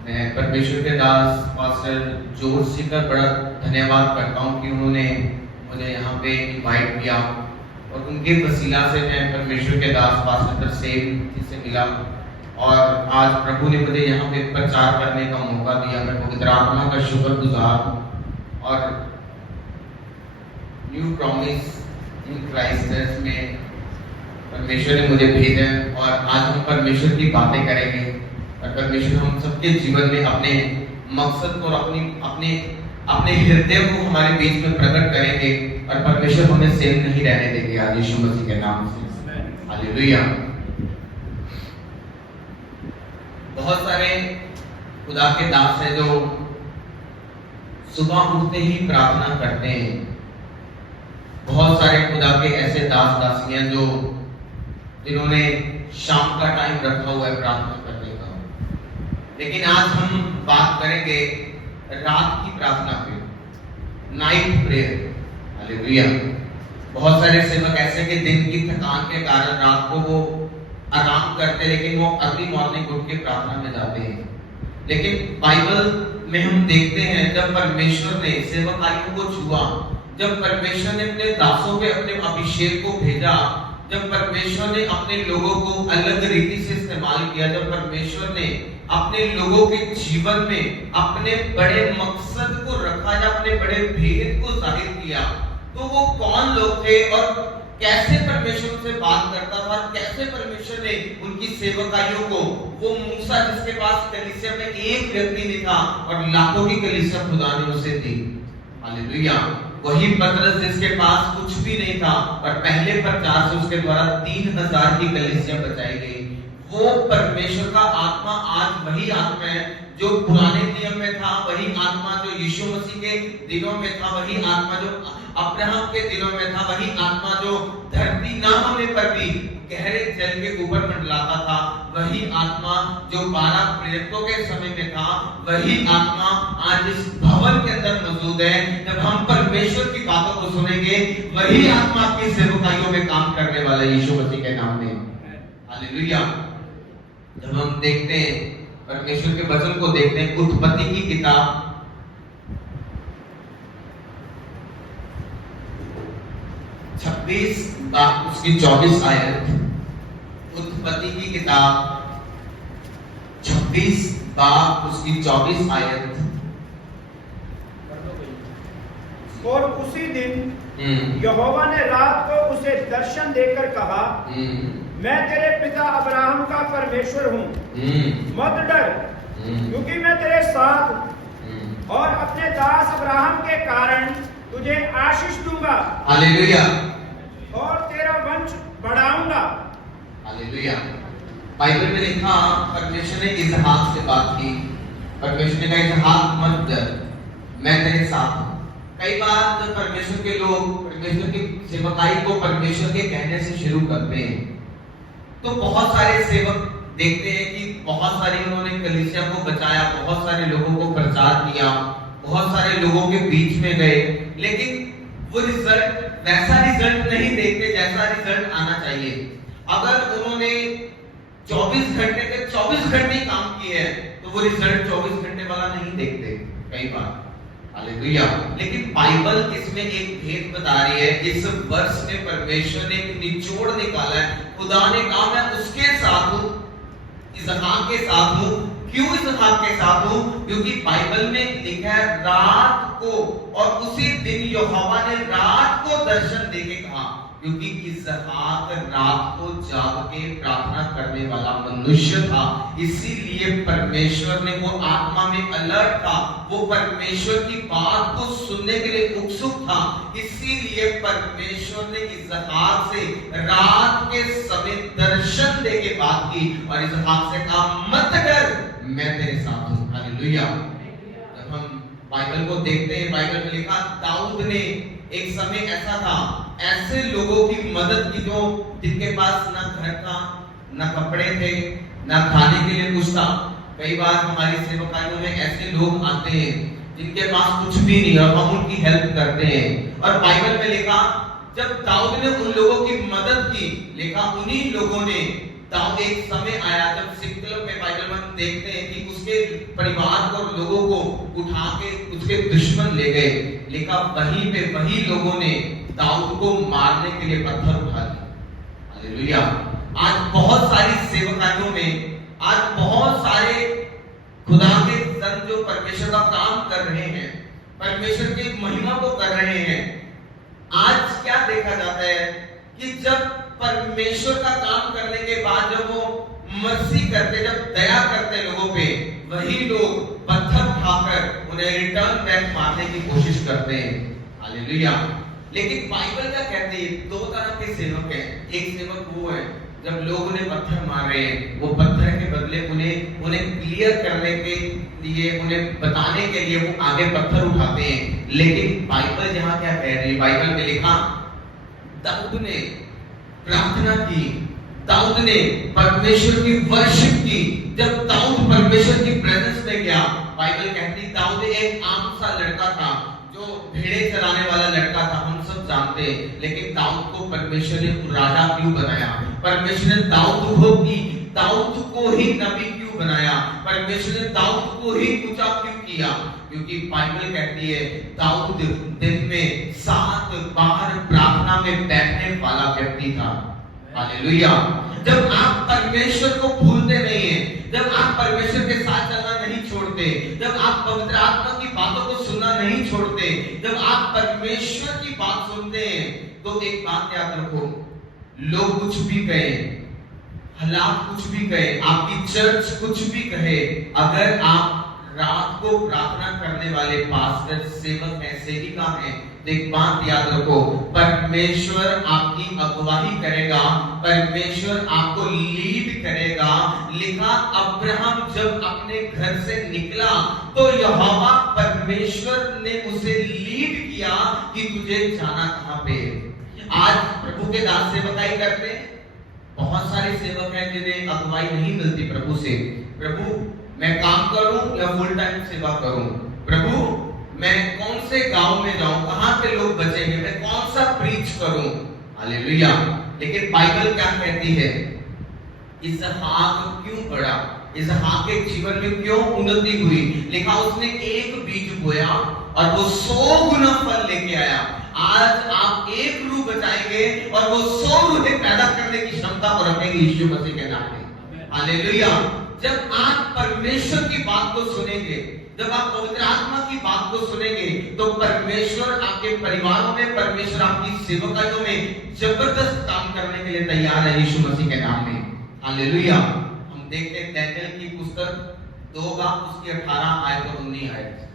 मैं परमेश्वर के दास पास्टर जॉर्ज जी का बड़ा धन्यवाद करता हूँ कि उन्होंने मुझे यहाँ पे इनवाइट किया और उनके वसीला से मैं परमेश्वर के दास पास्टर तरसेम जी से मिला और आज प्रभु ने मुझे यहाँ पे प्रचार करने का मौका दिया। मैं पवित्र आत्मा का शुक्रगुजार हूँ और new promise in Christ church में परमेश्वर ने मुझे भेजा और आज हम परमेश्वर की बातें करेंगे और परमेश्वर हम सबके जीवन में अपने मकसद और अपने हृदय को हमारे बीच में प्रकट करेंगे और परमेश्वर हमें सेम नहीं रहने देंगे आज यीशु मसीह के नाम से। हालेलुया। बहुत सारे खुदा के दास हैं जो सुबह उठते ही प्रार्थना करते हैं। बहुत सारे खुदा के ऐसे दास दासियां जो जिन्होंने शाम का टाइम रखा हुआ है प्रार्थना करने का। लेकिन आज हम बात करेंगे रात की प्रार्थना पे, नाइट प्रेयर। हालेलुया। बहुत सारे सेवक ऐसे के दिन की थकान के कारण रात को वो आराम करते लेकिन वो अर्ली मॉर्निंग उठ के प्रार्थना में जाते हैं। लेकिन बाइबल में हम देखते हैं जब परमेश्वर ने सेवकाइयों को छुआ, जब परमेश्वर ने अपने दासों पे अपने अभिषेक को भेजा, जब परमेश्वर ने अपने लोगों को अलग रीति से इस्तेमाल किया, जब परमेश्वर ने अपने लोगों के जीवन में अपने बड़े मकसद को रखा या अपने बड़े भेद को जाहिर किया, तो वो कौन लोग थे और कैसे परमेश्वर से बात करता था, कैसे परमेश्वर ने उनकी सेवकाइयों को, वो मूसा जिसके पास कलीसिया में एक व्यक्ति नहीं था और लाखों की कलीसिया खुदा ने उसे दी। हालेलुया। वही पतरस जिसके पास कुछ भी नहीं था और पहले प्रचार से उसके द्वारा 3000 की कलीसिया बचाई गई। वो परमेश्वर का आत्मा आज वही आत्मा है जो पुराने नियम में था, वही आत्मा जो यीशु मसीह के दिनों में था, वही आत्मा जो अब्राहम के दिनों में था, वही आत्मा जो धरती ना होने पर भी गहरे जल के ऊपर मंडलाता था, वही आत्मा जो 12 प्रेरितों के समय में था, वही आत्मा आज इस भवन के अंदर मौजूद है। जब हम परमेश्वर की बातों को सुनेंगे, वही आत्मा आपकी सेवकाइयों में काम करने वाला यीशु मसीह के नाम में। हालेलुया। जब हम देखते हैं परमेश्वर के वचन को देखते हैं, उत्पत्ति की किताब 26 उसकी 24 आयत, उत्पत्ति की किताब 26 उसकी 24 आयत। और उसी दिन यहोवा ने रात को उसे दर्शन देकर कहा, मैं तेरे पिता अब्राहम का परमेश्वर हूँ, मत डर, क्योंकि मैं तेरे साथ हूँ और अपने दास अब्राहम के कारण तुझे आशीष दूंगा। हालेलुया। और तेरा वंश बढ़ाऊंगा। हालेलुया। बाइबल में लिखा, परमेश्वर ने इसहाक से बात की। परमेश्वर ने कहा, इसहाक मत डर, मैं तेरे साथ हूँ। कई बार जब परमेश्वर के लोग परमेश्वर की सेवकाई को परमेश्वर के कहने से शुरू करते हैं, तो बहुत सारे सेवक देखते हैं कि बहुत सारी उन्होंने कलीसिया को बचाया, बहुत सारे लोगों को प्रचार किया, बहुत सारे लोगों के बीच में गए, लेकिन वो रिजल्ट वैसा रिजल्ट नहीं देखते जैसा रिजल्ट आना चाहिए। अगर उन्होंने 24 घंटे के 24 घंटे काम किए हैं तो वो रिजल्ट 24 घंटे वाला नहीं देखते कई बार। हालेलुया। लेकिन बाइबल इसमें एक भेद बता रही है। इस वर्ष में परमेश्वर ने एक निचोड़ निकाला है। खुदा ने कहा, मैं उसके साथ हूं, इसहाक के साथ हूं। क्यों इसहाक के साथ हूं? क्योंकि बाइबल में लिखा है रात को, और उसी दिन यहोवा ने रात को दर्शन देके कहा, क्योंकि इसहाक रात को जाग के प्रार्थना करने वाला मनुष्य था, इसीलिए परमेश्वर ने, वो आत्मा में अलर्ट था, वो परमेश्वर की बात को सुनने के लिए उत्सुक था, इसीलिए परमेश्वर ने इसहाक से रात के समय दर्शन देके बात की और इसहाक से कहा, मत डर, मैं तेरे साथ हूं। हालेलुया। जब हम बाइबल को देखते हैं, बाइबल में लिखा, दाऊद ने एक समय ऐसा था, ऐसे लोगों की मदद की जो जिनके पास ना घर था, ना कपड़े थे, ना खाने के लिए कुछ था। कई बार हमारी सेवकाइयों में ऐसे लोग आते हैं जिनके पास कुछ भी नहीं और हम उनकी हेल्प करते हैं। और बाइबल में लिखा, जब दाऊद ने उन लोगों की मदद की, लिखा उन्हीं लोगों ने, दाऊद एक समय आया जब सिकलग में बाइबल में हम देखते हैं कि उसके परिवार और लोगों को उठा के उसके दुश्मन ले गए, लिखा वहीं पे वही लोगों ने दाऊद को मारने के लिए पत्थर उठा लिए। हालेलुया। आज बहुत सारी सेवकाइयों में, आज बहुत सारे खुदा के संत जो परमेश्वर का काम कर रहे हैं, परमेश्वर की महिमा को कर रहे हैं, आज क्या देखा जाता है कि जब परमेश्वर का काम करने के बाद जब वो मर्सी करते, जब दया करते लोगों पे, वही लोग पत्थर उठाकर उन्हें रिटर्न बैक मारने की कोशिश करते हैं। हालेलुया। लेकिन बाइबल क्या कहती है? दो तरह के सेवक हैं। एक सेवक वो है जब लोग उन्हें पत्थर मार रहे हैं, वो पत्थर के बदले उन्हें क्लियर करने के लिए, उन्हें बताने के लिए वो आगे पत्थर उठाते हैं। लेकिन बाइबल यहाँ क्या कह रही है? बाइबल में लिखा दाऊद ने प्रार्थना की, दाऊद ने परमेश्वर की वर्शिप की। जब दाऊद परमेश्वर की प्रेजेंस में गया, बाइबल कहती दाऊद एक आम सा लड़का था, जो भेड़े चराने वाला लड़का था, हम सब जानते हैं। लेकिन दाऊद को परमेश्वर ने राजा क्यों बनाया? परमेश्वर ने दाऊद को ही नबी क्यों बनाया? परमेश्वर ने दाऊद को ही ऊंचा क्यों किया? क्योंकि बाइबल कहती है दाऊद दिन में 7 बार प्रार्थना में बैठने वाला व्यक्ति था। हालेलुया। जब आप परमेश्वर को भूलते नहीं हैं, जब आप परमेश्वर के साथ चलना नहीं छोड़ते, जब आप पवित्र आत्मा की बातों को सुनना नहीं छोड़ते, जब आप परमेश्वर की बात सुनते हैं, तो एक बात याद रखो, लोग कुछ भी कहे, हालात कुछ भी कहे, आपकी चर्च कुछ भी कहे, अगर आप रात को प्रार्थना करने वाले पास्टर, सेवक हैं, सेविका हैं, तो एक बात याद रखो, परमेश्वर आपकी अगुवाई करेगा, परमेश्वर आपको लीड करेगा। लिखा अब्राहम जब अपने घर से निकला तो यहोवा परमेश्वर ने उसे लीड किया कि तुझे जाना कहां पे। आज प्रभु के दास सेवकाई करते हैं, बहुत सारे सेवक हैं जिन्हें अगुवाई नहीं मिलती प्रभु से। प्रभु मैं काम करूं या फुल टाइम सेवा करूं? प्रभु मैं कौन से गांव में जाऊं, कहां पे लोग बचेंगे, मैं कौन सा प्रीच करूं? हालेलुया। लेकिन बाइबल क्या कहती है? इसहाक क्यों बढ़ा, इसहाक के जीवन में क्यों उन्नति हुई? लिखा उसने एक बीज बोया और वो 100 गुना फल लेके आया। आज आप एक रूह बचाएंगे और वो 100 रूहें पैदा करने की क्षमता को रखेंगे यीशु मसीह के नाम में। हालेलुया। जब आप परमेश्वर की बात को सुनेंगे, जब आप पवित्र आत्मा की बात को सुनेंगे, तो परमेश्वर आपके परिवारों में, परमेश्वर आपकी सेवकाइयों में जबरदस्त काम करने के लिए तैयार है यीशु मसीह के नाम में। हालेलुया। हम देखते हैं दानियेल की पुस्तक 2 उसकी 18 आयत और 19 आयत।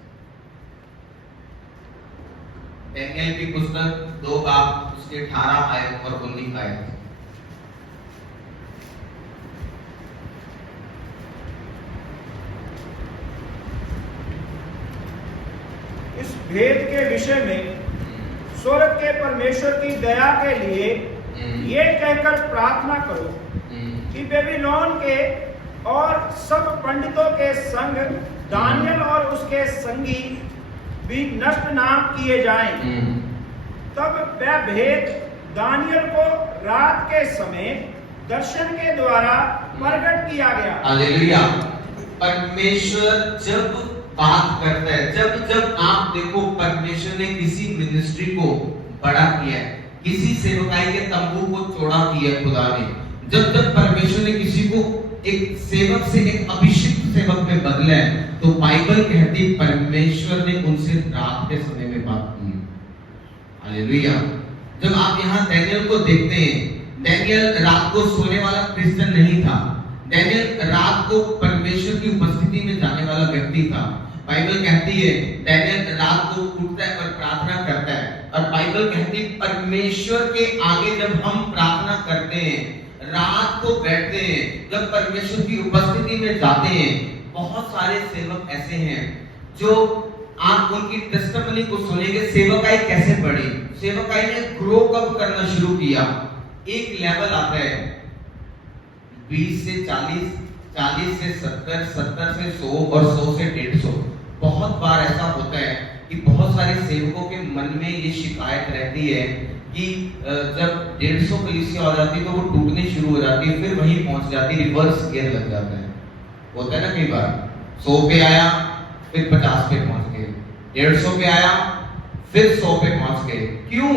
दानियेल की पुस्तक 2 उसकी 18 आयत और 19 आयत। इस भेद के विषय में स्वर्ग के परमेश्वर की दया के लिए ये कहकर प्रार्थना करो कि बेबीलोन के और सब पंडितों के संग दानियल और उसके संगी भी नष्ट ना किए जाएं। तब वह भेद दानियल को रात के समय दर्शन के द्वारा प्रकट किया गया। हालेलुया। परमेश्वर जब बात करता है, जब आप देखो परमेश्वर ने किसी मिनिस्ट्री को बड़ा किया है, किसी सेवकाई के तंबू को चौड़ा किया खुदा ने, जब परमेश्वर ने किसी को एक सेवक से एक अभिषिक्त सेवक में बदला है, तो बाइबल कहती परमेश्वर ने उनसे रात के समय में बात की। हालेलुया। जब आप यहाँ दानियल को देखते हैं, दानियल रात को सोने वाला क्रिश्चियन नहीं था, दानियल रात को परमेश्वर की उपस्थिति में जाने वाला व्यक्ति था। बाइबल कहती है दानियल रात को उठता है और प्रार्थना करता है, और बाइबल कहती है परमेश्वर के आगे जब हम प्रार्थना करते हैं, रात को बैठते हैं, जब परमेश्वर की उपस्थिति में जाते हैं, बहुत सारे सेवक ऐसे हैं जो आप उनकी टेस्टिमनी को सुनेंगे, सेवकाई कैसे बढ़ी, सेवकाई ने ग्रो कब करना शुरू किया। एक लेवल आता है 20 से 40, 40 से 70, 70 से 100 और 100 से 150। बहुत बार ऐसा होता है कि बहुत सारे सेवकों के मन में ये शिकायत रहती है कि जब 150 कलीसिया हो जाती है तो वो टूटने शुरू हो जाती है, फिर वहीं पहुंच जाती है, रिवर्स गियर लग जाता है। होता है ना कई बार 100 पे आया फिर 50 पे पहुंच गए, 150 पे आया फिर 100 पे पहुंच गए। क्यों?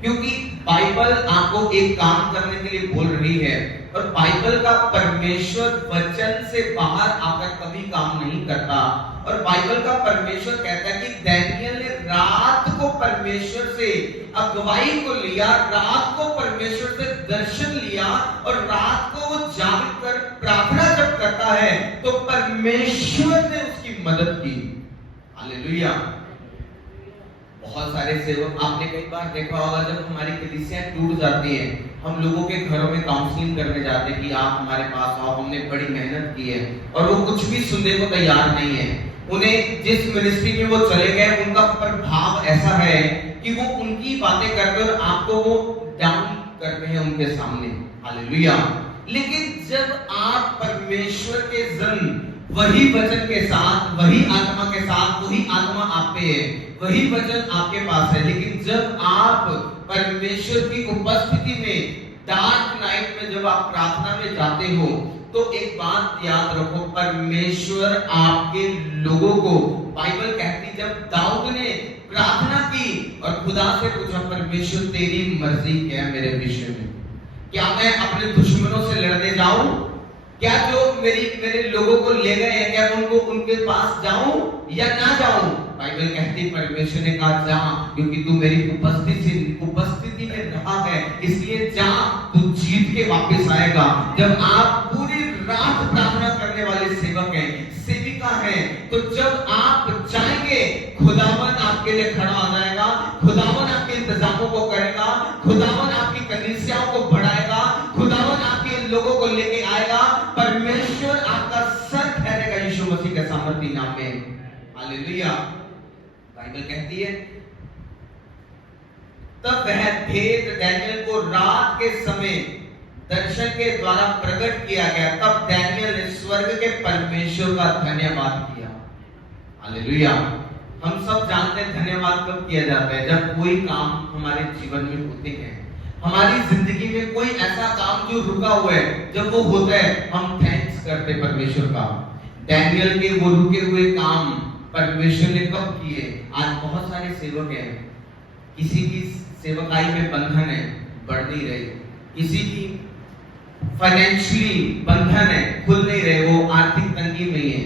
क्योंकि बाइबल आपको एक काम करने के लिए बोल रही है, और बाइबल का परमेश्वर वचन से बाहर आकर कभी काम नहीं करता। और बाइबल का परमेश्वर कहता है कि दानियेल ने रात को परमेश्वर से अगुवाई को लिया, रात को परमेश्वर से दर्शन लिया, और रात को वो जाग कर प्रार्थना जब करता है तो परमेश्वर ने उसकी मदद की। हालेलुया। बहुत सारे सेवक आपने कई बार देखा होगा, जब हमारी कलीसियां टूट जाती है, हम लोगों के घरों में काउंसलिंग करने जाते हैं कि आप हमारे पास आओ, हमने बड़ी मेहनत की है, और वो कुछ भी सुनने को तैयार नहीं है। उन्हें जिस मिनिस्ट्री में वो चले गए उनका प्रभाव ऐसा है कि वो उनकी बातें करते हैं और आपको वो डाउन करते हैं उनके सामने। हालेलुया। लेकिन जब आप परमेश्वर के जन वही वचन के साथ, वही आत्मा के साथ, वही आत्मा आप पे है, वही वचन आपके पास है, लेकिन जब आप परमेश्वर की उपस्थिति में डार्क नाइट में जब आप प्रार्थना में जाते हो, तो एक बात याद रखो, परमेश्वर आपके लोगों को, बाइबल कहती जब दाऊद ने प्रार्थना की और खुदा से पूछा, परमेश्वर तेरी मर्जी क्या है मेरे विषय में? क्या मैं अपने दुश्मनों से लड़ने जाऊं? क्या जो मेरे लोगों को ले गए हैं, क्या उनको उनके पास जाऊं या ना जाऊं? बाइबल कहती परमेश्वर ने कहा जा, क्योंकि तू मेरी उपस्थिति में रहा है, इसलिए जा, तू जीत के वापस आएगा। जब आप पूरी रात प्रार्थना करने वाले सेवक हैं, सेविका हैं, तो जब आप जाएंगे खुदावन आपके लिए खड़ा हो जाएगा, खुदावन आपके इंतजामों को करेगा, खुदावन आपकी कलीसियाओं को बढ़ाएगा, खुदावन आपके लोगों को लेके आएगा, परमेश्वर आपका सर ठहरेगा यीशु मसीह के सामर्थी नाम में। हालेलुया। बाइबल कहती है तब वह भेद दानियेल को रात के समय दर्शन के द्वारा प्रकट किया गया। तब दानियेल ने स्वर्ग के परमेश्वर का धन्यवाद किया। हालेलुया। हम सब जानते हैं धन्यवाद कब किया जाता है? जब कोई काम हमारे जीवन में होते हैं, हमारी जिंदगी में कोई ऐसा काम जो रुका हुआ है, जब वो होता है हम थैंक्स करते हैं परमेश्वर का। दानियेल के वो रुके हुए काम परमेश्वर ने कब किए? आज बहुत सारे सेवक हैं, किसी की सेवकाई में बंधन है, बढ़ नहीं रही, किसी की फाइनेंशियली बंधन है, खुल नहीं रहे, वो आर्थिक तंगी में है,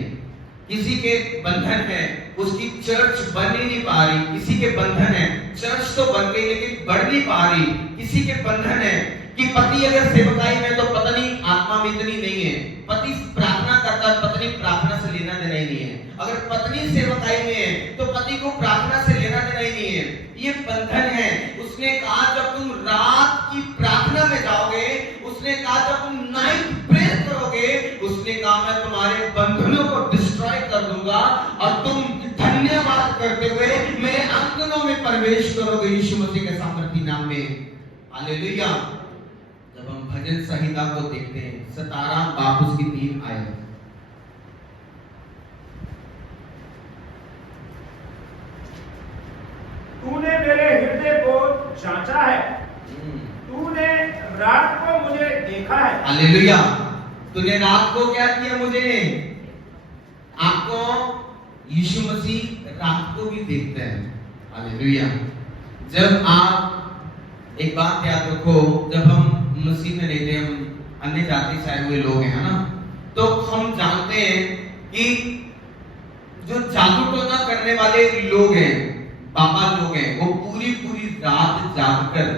किसी के बंधन है, उसकी चर्च बन ही नहीं पा रही, किसी के बंधन है चर्च तो बन गई लेकिन बढ़ नहीं पा रही, किसी के बंधन है कि पति अगर सेवकाई में तो पत्नी आत्मा में इतनी नहीं है, पति प्रार्थना करता है, पत्नी प्रार्थना से लेना देना ही नहीं है, अगर पत्नी सेवकाई में है तो पति को प्रार्थना से लेना देना ही नहीं है, ये बंधन है। उसने कहा जब तुम रात की प्रार्थना में जाओगे, उसने कहा जब तुम नाइट प्रेयर करोगे, उसने कहा मैं तुम्हारे बंधनों को डिस्ट्रॉय कर दूंगा और तुम धन्यवाद करते हुए मेरे आंगनों में प्रवेश करोगे यीशु मसीह के सामर्थी नाम में। हालेलुया। जब हम भजन संहिता को देखते हैं, 17 बाप उसकी 3 आयत, तूने मेरे हृदय को जांचा है, तूने रात को मुझे देखा है। हालेलुया। तूने रात को क्या किया? मुझे, आपको यीशु मसीह रात को भी देखते हैं। हालेलुया। जब आप एक बात याद रखो, जब हम मसीह में रहते हैं, हम अन्य जाति से आए हुए लोग हैं ना, तो हम जानते हैं कि जो जादू टोना करने वाले लोग हैं, बाबा लोग हैं, वो पूरी रात जागकर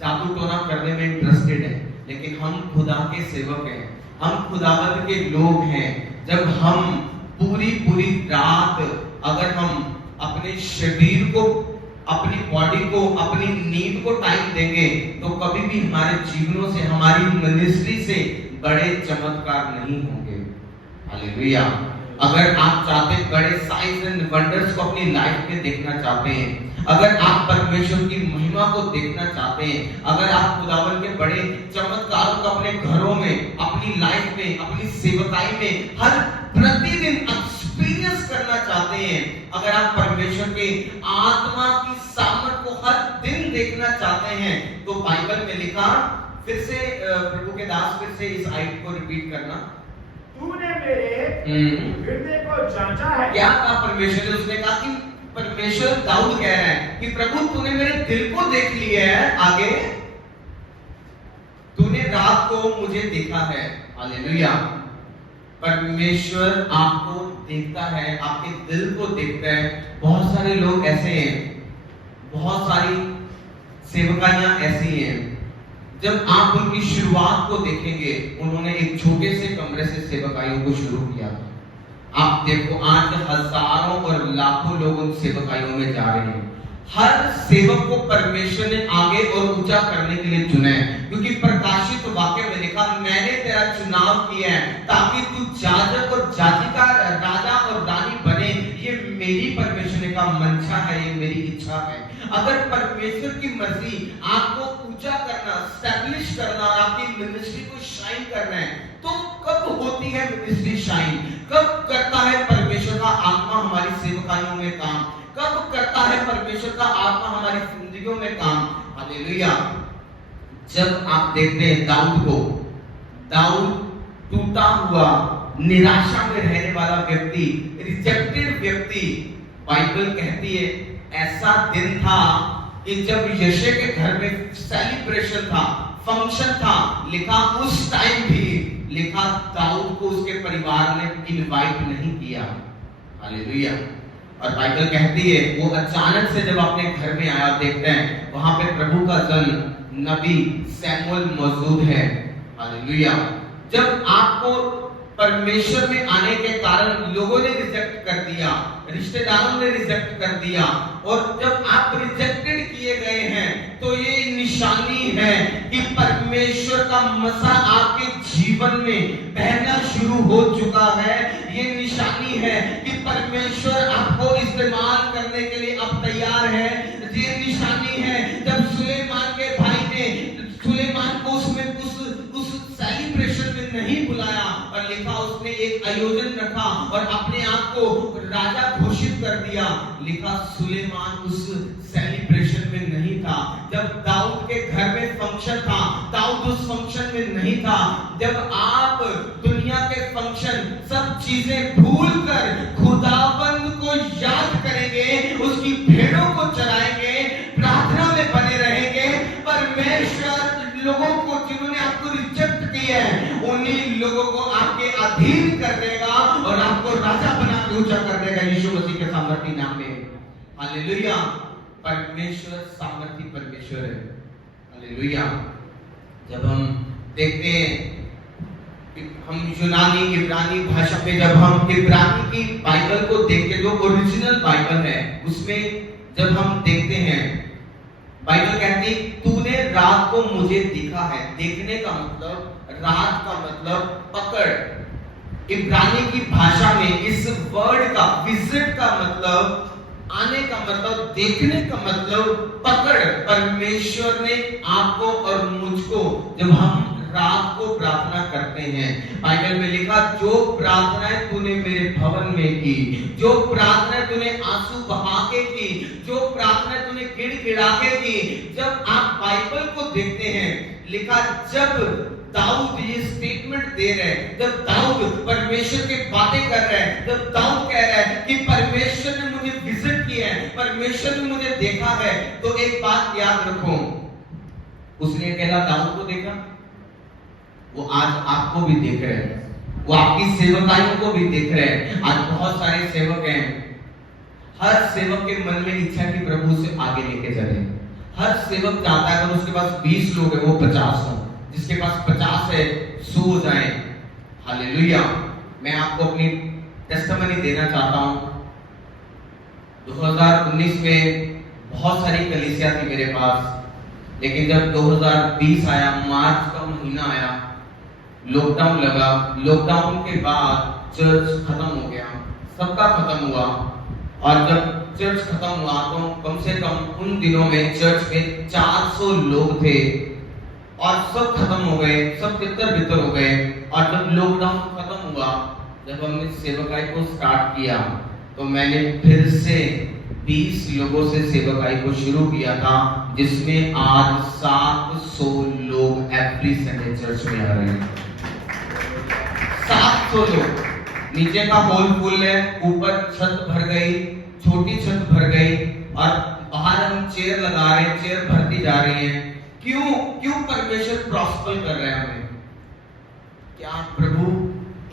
जादू टोना करने में इंटरेस्टेड है, लेकिन हम खुदा के सेवक हैं, हम खुदावंद के लोग हैं। जब हम पूरी रात अगर हम अपने शरीर को, अपनी बॉडी को, अपनी नींद को टाइम देंगे, तो कभी भी हमारे जीवनों से, हमारी मिनिस्ट्री से बड़े चमत्कार नहीं होंगे। हालेलुया। अगर आप चाहते हैं बड़े साइंस एंड वंडर्स को अपनी लाइफ में देखना चाहते हैं, अगर आप परमेश्वर की महिमा को देखना चाहते हैं, अगर आप खुदावन के बड़े चमत्कारों को अपने घरों में, अपनी लाइफ में, अपनी सेवकाई में हर प्रतिदिन एक्सपीरियंस करना चाहते हैं, अगर आप परमेश्वर के आत्मा की सामर्थ को हर दिन देखना चाहते हैं, तो बाइबल में लिखा, फिर से प्रभु के दास फिर से इस आयत को रिपीट करना, तूने मेरे हृदय को जांचा है। क्या कहा परमेश्वर ने? उसने कहा कि परमेश्वर दाऊद कह रहा है कि प्रभु तूने मेरे दिल को देख लिया है, आगे तूने रात को मुझे देखा है। हालेलुया। परमेश्वर आपको देखता है, आपके दिल को देखता है। बहुत सारे लोग ऐसे हैं, बहुत सारी सेवकाइयां ऐसी हैं, जब आप उनकी शुरुआत को देखेंगे, उन्होंने एक छोटे से कमरे से सेवकाइयों को शुरू किया। आप देखो आज हजारों और लाखों लोग उन सेवकाइयों में जा रहे हैं। हर सेवक को परमेश्वर ने आगे और ऊंचा करने के लिए चुना है, क्योंकि प्रकाशित वाक्य में लिखा, मैंने तेरा चुनाव किया है ताकि तू याजक और जातिका, राजा और रानी बने। ये मेरी परमेश्वर का मंशा है, ये मेरी इच्छा है। अगर परमेश्वर की मर्जी आपको ऊंचा करना, स्टैब्लिश करना और आपकी मिनिस्ट्री को शाइन करना है, तो कब होती है मिनिस्ट्री शाइन? कब करता है परमेश्वर का आत्मा हमारी सेवकाइयों में काम? कब करता है परमेश्वर का आत्मा हमारी जिंदगियों में काम? हालेलुया। जब आप देखते हैं दाऊद को, दाऊद टूटा हुआ, निराशा में रहने वाला व्यक्ति, रिजेक्टेड व्यक्ति, बाइबल कहती है ऐसा दिन था कि जब यशे के घर में सेलिब्रेशन था, फंक्शन था, लिखा उस टाइम भी लिखा दाऊद को उसके परिवार ने इनवाइट नहीं किया। हालेलुया। और बाइबल कहती है वो अचानक से जब अपने घर में आया, देखते हैं वहां पे प्रभु का जन नबी सैमुअल मौजूद है। हालेलुया। जब आपको परमेश्वर में आने के कारण लोगों ने रिजेक्ट कर दिया, रिश्तेदारों ने रिजेक्ट कर दिया, और जब आप रिजेक्टेड किए गए हैं, तो ये निशानी है कि परमेश्वर का मसा आपके जीवन में बहना शुरू हो चुका है। ये निशानी है कि परमेश्वर आपको इस्तेमाल करने के लिए अब तैयार है। ये निशानी है जब सुलेमान के भाई ने सुलेमान को उस सेलिब्रेशन में नहीं बुलाया और लिखा उसने एक आयोजन रखा और अपने आप को राजा घोषित कर दिया, लिखा सुलेमान उस सेलिब्रेशन में नहीं था। जब दाऊद के घर में फंक्शन था, दाऊद उस फंक्शन में नहीं था। जब आप दुनिया के फंक्शन सब चीजें भूलकर खुदाबंद को याद करेंगे, उसकी भेड़ों को चराएंगे, प्रार्थना में बने रहेंगे, परमेश्वर लोगों को जिन्होंने आपको रिजेक्ट किया है, उन्हीं लोगों को आपके अधीन कर देगा और आपको राजा बना के ऊंचा कर देगा यीशु मसीह के सामर्थी नाम में। हालेलुया। परमेश्वर सामर्थी परमेश्वर है। हालेलुया। जब हम देखते हैं, हम यूनानी इब्रानी भाषा में, जब हम इब्रानी की बाइबल को देखते, जो ओरिजिनल बाइबल है, उसमें जब हम देखते हैं, बाइबल कहती है तूने रात को मुझे देखा है। देखने का मतलब, रात का मतलब पकड़। इब्रानी की भाषा में इस वर्ड का, विजिट का मतलब, आने का मतलब, देखने का मतलब पकड़। परमेश्वर ने आपको और मुझको, जब हम रात को प्रार्थना करते हैं, बाइबल में लिखा जो प्रार्थनाएं तूने मेरे भवन में की, जो प्रार्थनाएं तूने आंसू बहा के की, जो प्रार्थनाएं तूने गिड़गिड़ा के की, जब आप बाइबल को देखते हैं, लिखा जब दाऊद ये स्टेटमेंट दे रहे हैं, जब दाऊद परमेश्वर की बातें कर रहे हैं, जब दाऊद कह रहा है कि परमेश्वर ने मुझे विजिट किया है, परमेश्वर ने मुझे देखा है, तो एक बात याद रखो, उसने अकेला दाऊद को देखा, वो आज आपको भी देख रहे हैं, वो आपकी सेवकाइयों को भी देख रहे हैं। आज बहुत सारे सेवक हैं, हर सेवक के मन में इच्छा कि प्रभु से आगे लेके चले। हर सेवक चाहता है अगर उसके पास 20 लोग हैं वो 50 हो, जिसके पास 50 है 100 हो जाए। हालेलुया। मैं आपको अपनी टेस्टिमनी देना चाहता हूं। 2019 में बहुत सारी कलीसिया थी मेरे पास, लेकिन जब 2020 आया, मार्च का महीना आया, लॉकडाउन लगा। लॉकडाउन के बाद चर्च खत्म हो गया, सबका खत्म हुआ। और जब चर्च खत्म हुआ तो कम से कम उन दिनों में चर्च में 400 लोग थे और सब खत्म हो गए, सब तितर बितर हो गए। और जब लॉकडाउन खत्म हुआ, जब हमने सेवकाई को स्टार्ट किया, तो मैंने फिर से 20 लोगों से सेवकाई को शुरू किया था, जिसमें आज 700 लोग एवरी संडे चर्च में आ रहे हैं। 700 500 लोग, नीचे का हॉल फुल है, ऊपर छत भर गई, छोटी छत भर गई और बाहर हम चेयर लगा रहे हैं, चेयर भरती जा रही है। क्यों परमेश्वर प्रॉस्पर कर रहे हैं हमें? क्या प्रभु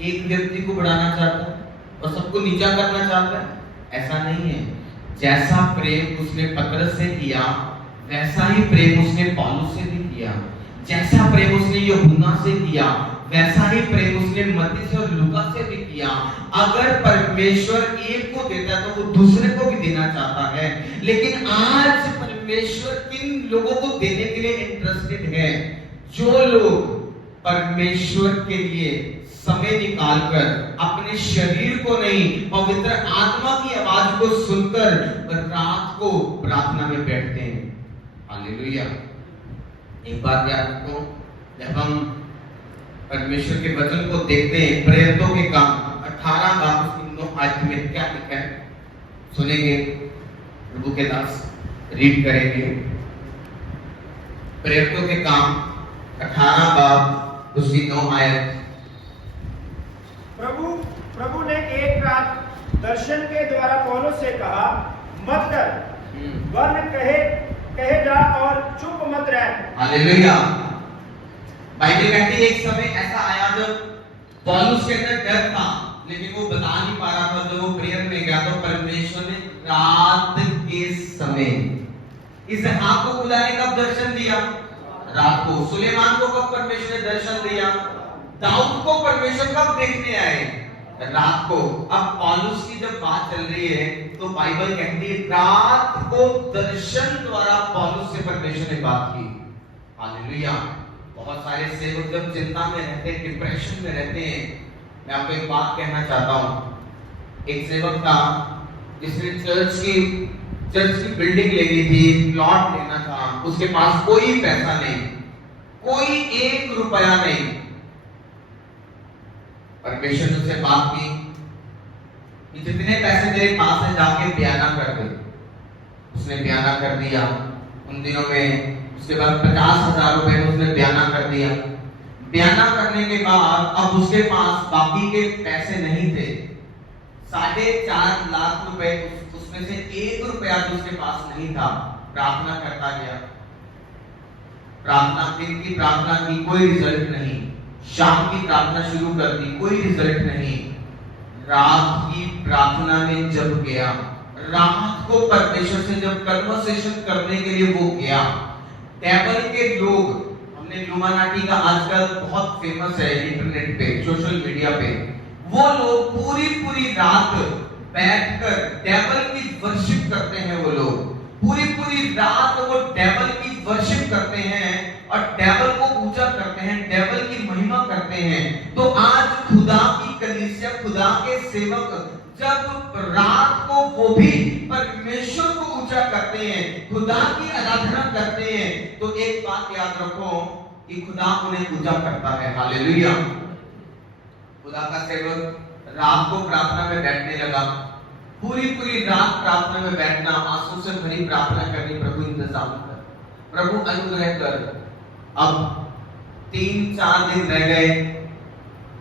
एक व्यक्ति को बढ़ाना चाहता है और सबको नीचा करना चाहता है? ऐसा नहीं है। जैसा प्रेम उसने पतरस से किया, वैसा ही प्रेम उसने पौलुस से भी किया। जैसा प्रेम उसने यूहन्ना से किया, वैसा ही प्रेम उसने मत्ती से और लूका से भी किया। अगर परमेश्वर एक को देता है तो वो दूसरे को भी देना चाहता है। लेकिन आज परमेश्वर किन लोगों को देने के लिए इंटरेस्टेड है? जो लोग परमेश्वर के लिए समय निकालकर अपने शरीर को नहीं, पवित्र आत्मा की आवाज को सुनकर रात को प्रार्थना में बैठते हैं। हालेलुया। एक बात याद रखो, जब हम परमेश्वर के वचन को देखते हैं, प्रेरितों के काम 18 बार उसकी 9 आयत में क्या लिखा है सुनेंगे, प्रभु के दास रीड करेंगे। प्रेरितों के काम 18 बार उसकी 9 आयत। प्रभु ने एक रात दर्शन के द्वारा पौलुस से कहा, मत डर, वरन कहे जा और चुप मत रह। हालेलुया। बाइबल कहती है एक समय ऐसा आया जब पौलुस के अंदर डर था, लेकिन वो बता नहीं पा रहा था। जब वो प्रेयर में गया तो परमेश्वर ने रात के समय इसहाक को बुलाने का दर्शन दिया। रात को सुलेमान को कब परमेश्वर ने दर्शन दिया? दाऊद को परमेश्वर कब देखने आए? रात को। अब पौलुस की जब बात चल रही है तो बाइबल कहती है रात को दर्शन द्वारा पौलुस से परमेश्वर ने बात की। हालेलुया। बहुत सारे सेवक जब चिंता में रहते हैं, डिप्रेशन में रहते हैं, मैं आपको एक बात कहना चाहता हूं। एक सेवक था जिसने चर्च की बिल्डिंग लेनी थी, प्लॉट लेना था, उसके पास कोई पैसा नहीं, कोई 1 रुपया नहीं। परमेश्वर ने उससे बात की कि जितने पैसे तेरे पास है जाके बयाना कर दे। उसने बयाना कर दिया। उन दिनों में उसके बाद 50,000 रुपए में उसने बयाना कर दिया। बयाना करने के बाद अब उसके पास बाकी के पैसे नहीं थे। 4.5 लाख रुपए, उसमें से 1 रुपया भी उसके पास नहीं था। प्रार्थना करता गया, प्रार्थना, दिन की प्रार्थना की, कोई रिजल्ट नहीं। शाम की प्रार्थना शुरू कर दी, कोई रिजल्ट नहीं। रात की प्रार्थना में जब गया, रात को परमेश्वर से जब कन्वर्सेशन करने के लिए वो गया, टेबल के लोग, हमने लुमानाटी का आजकल बहुत फेमस है इंटरनेट पे, सोशल मीडिया पे, वो लोग पूरी रात बैठकर डेविल की वर्शिप करते हैं। वो लोग पूरी रात वो डेविल की वर्शिप करते हैं और डेविल को पूजा करते हैं, डेविल की महिमा करते हैं। तो आज खुदा की कलीसिया, खुदा के सेवक जब रात को वो भी परमेश्वर को ऊंचा करते हैं, खुदा की आराधना करते हैं, तो एक बात याद रखो कि खुदा उन्हें पूजा करता है। हालेलुया। खुदा का सेवक रात को प्रार्थना में बैठने लगा, पूरी रात प्रार्थना में बैठना, आंसू से भरी प्रार्थना करनी, प्रभु इंतजाम कर, प्रभु अनुग्रह कर। अब 3-4 दिन रह गए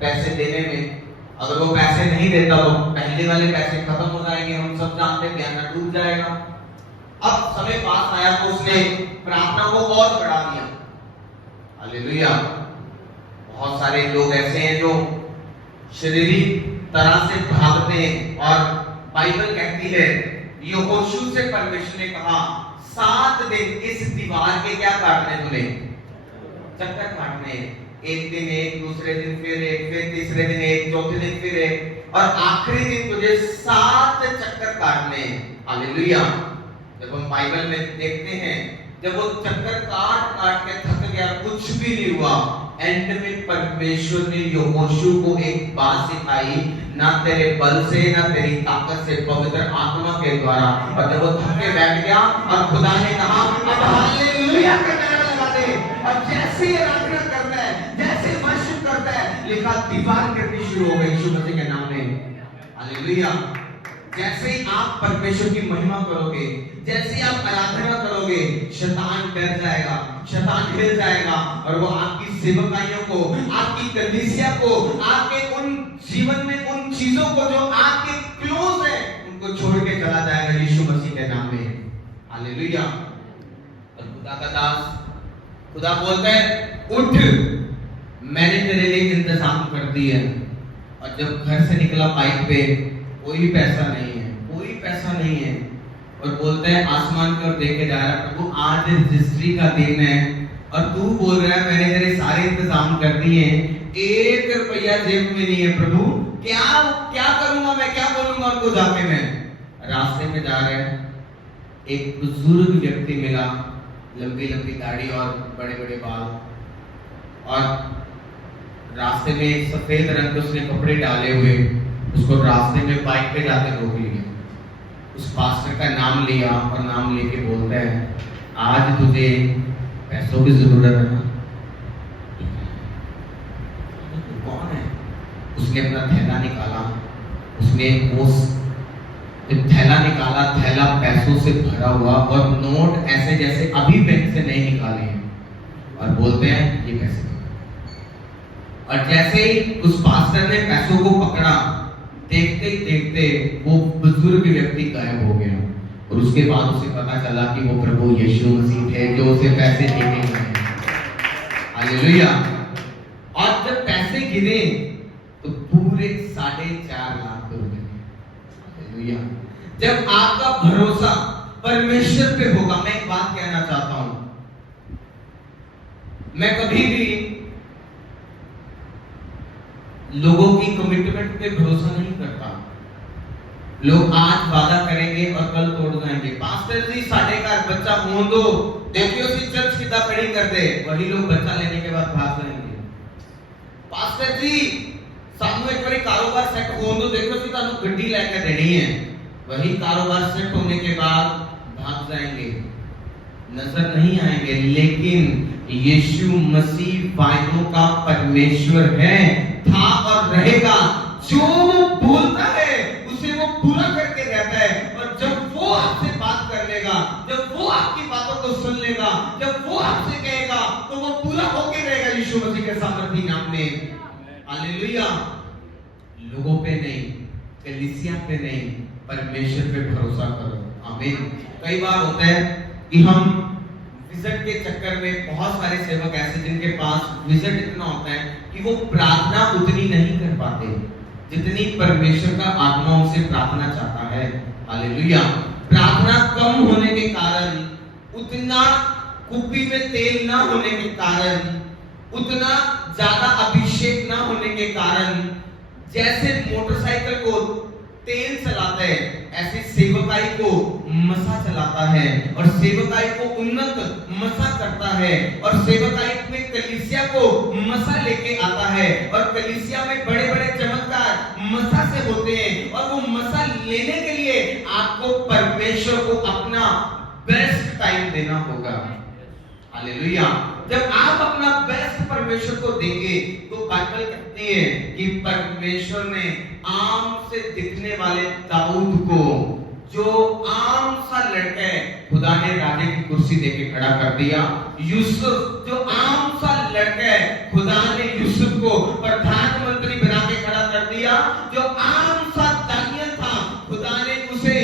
पैसे देने में। अगर वो पैसे नहीं देता तो पहले वाले पैसे खत्म हो जाएंगे, हम सब जानते हैं, बयाना डूब जाएगा। अब समय पास आया तो उसने प्रार्थना को और बढ़ा दिया। हालेलुया। बहुत सारे लोग ऐसे हैं जो शारीरिक तरह से भागते हैं, और बाइबल कहती है यहोशू से परमेश्वर ने कहा 7 दिन इस दीवार के क्या काटने, तूने चक्कर काटने। एक दिन एक, दूसरे दिन फिर एक, फिर तीसरे दिन एक, चौथे दिन फिर एक, और आखिरी दिन तुझे 7 चक्कर काटने। हालेलुया। जब हम बाइबल में देखते हैं, जब वो चक्कर काट के थक गया, कुछ भी नहीं हुआ, एंड में परमेश्वर ने यहोशू को एक बात सिखाई, ना तेरे बल से ना तेरी ताकत से, पवित्र आत्मा के द्वारा। और जब वो थक के बैठ गया और खुदा ने कहा अब हालेलुया का नारा लगा दे, और जैसे आराधना करता है, जैसे वर्शिप करता है, लिखा दीवार गिरनी शुरू हो गई यीशु मसीह के नाम में। हालेलुया। जैसे ही आप परमेश्वर की महिमा करोगे, जैसे ही आप आराधना करोगे, शैतान डर जाएगा, शैतान हिल जाएगा, और वो आपकी सेवकाइयों को, आपकी कलीसिया को, आपके उन जीवन में उन चीजों को जो आपके क्लोज है उनको छोड़ के चला जाएगा यीशु मसीह के नाम में। हालेलुया। और खुदा का दास, खुदा बोलता है उठ, मैंने तेरे लिए इंतजाम कर दिया। और जब घर से निकला बाइक पे, कोई पैसा नहीं है, कोई पैसा नहीं है, और बोलता है आसमान की ओर देख के जा रहा है, प्रभु आज रजिस्ट्री का दिन है और तू बोल रहा है मैंने तेरे सारे इंतजाम कर दिए, 1 रुपया जेब में नहीं है प्रभु, क्या करूंगा मैं, क्या बोलूंगा उनको जाके। मैं रास्ते में जा रहे हैं, एक बुजुर्ग व्यक्ति मिला, लंबी लंबी दाढ़ी और बड़े बड़े बाल, और रास्ते में एक सफेद रंग के उसने कपड़े डाले हुए, उसको रास्ते में बाइक पे जाते रोक लिया। उस पास्टर का नाम लिया और नाम लेके बोलता है आज तुझे पैसों की जरूरत है ना? कौन है? उसने अपना थैला निकाला, उसने थैला निकाला, थैला पैसों से भरा हुआ और नोट ऐसे जैसे अभी बैंक से नहीं निकाले, और बोलते हैं ये पैसे। और जैसे ही उस पास्टर ने पैसों को पकड़ा, देखते ही देखते वो बुजुर्ग व्यक्ति गायब हो गया। और उसके बाद उसे पता चला कि वो प्रभु यीशु मसीह थे जो उसे पैसे देके गए। हालेलुया। और जब पैसे गिरे तो पूरे 4.5 लाख रुपए। हालेलुया। जब आपका भरोसा परमेश्वर पे होगा, मैं एक बात कहना चाहता हूं, मैं कभी भी लोगों की कमिटमेंट पे भरोसा नहीं करता। लोग आज वादा करेंगे और कल तोड़ जाएंगे। पास्टर जी साढ़े घर बच्चा हों दो, देखियो सी चर्च कितना खड़ी कर दे, वही लोग बच्चा लेने के बाद भाग जाएंगे। पास्टर जी सानू एक बार कारोबार सेट हों दो, देखो सी तानू गड्डी लेकर देनी है, वही कारोबार सेट होने के बाद भाग जाएंगे, नजर नहीं आएंगे। लेकिन यीशु मसीह वायदों का परमेश्वर है, था और रहेगा। जो वो बोलता है उसे वो पूरा करके रहता है। और जब वो आपसे बात कर लेगा, जब वो आपकी बातों को सुन लेगा, जब वो आपसे कहेगा तो वो पूरा होके रहेगा यीशु मसीह के सामर्थी नाम में। हालेलुया। लोगों पे नहीं, कलीसिया पे नहीं, परमेश्वर पे भरोसा करो। आमीन। कई बार होता है कि हम विजन के चक्कर में, बहुत सारे सेवक ऐसे जिनके पास विजन इतना होता है कि वो प्रार्थना उतनी नहीं कर पाते जितनी परमेश्वर का आत्मा उनसे प्रार्थना चाहता है। हालेलुया। प्रार्थना कम होने के कारण, उतना कुप्पी में तेल ना होने के कारण, उतना ज्यादा अभिषेक ना होने के कारण, जैसे मोटरसाइकिल को तेल चलाता है ऐसे सेवकाई को मसा चलाता है, और सेवकाई को उन्नत मसा करता है, और सेवकाई में कलीसिया को मसा लेके आता है, और कलीसिया में बड़े बड़े चमत्कार मसा से होते हैं। और वो मसा लेने के लिए आपको परमेश्वर को अपना बेस्ट टाइम देना होगा। हालेलुया। जब आप अपना बेस्ट परमेश्वर को देंगे तो बाइबल कहती है कि परमेश्वर ने आम से दिखने वाले दाऊद को, जो आम सा लड़का है, खुदा ने राजे की कुर्सी देके खड़ा कर दिया। यूसुफ जो आम सा लड़का है, खुदा ने यूसुफ को प्रधानमंत्री बना के खड़ा कर दिया। जो आम सा दानियल था, खुदा ने उसे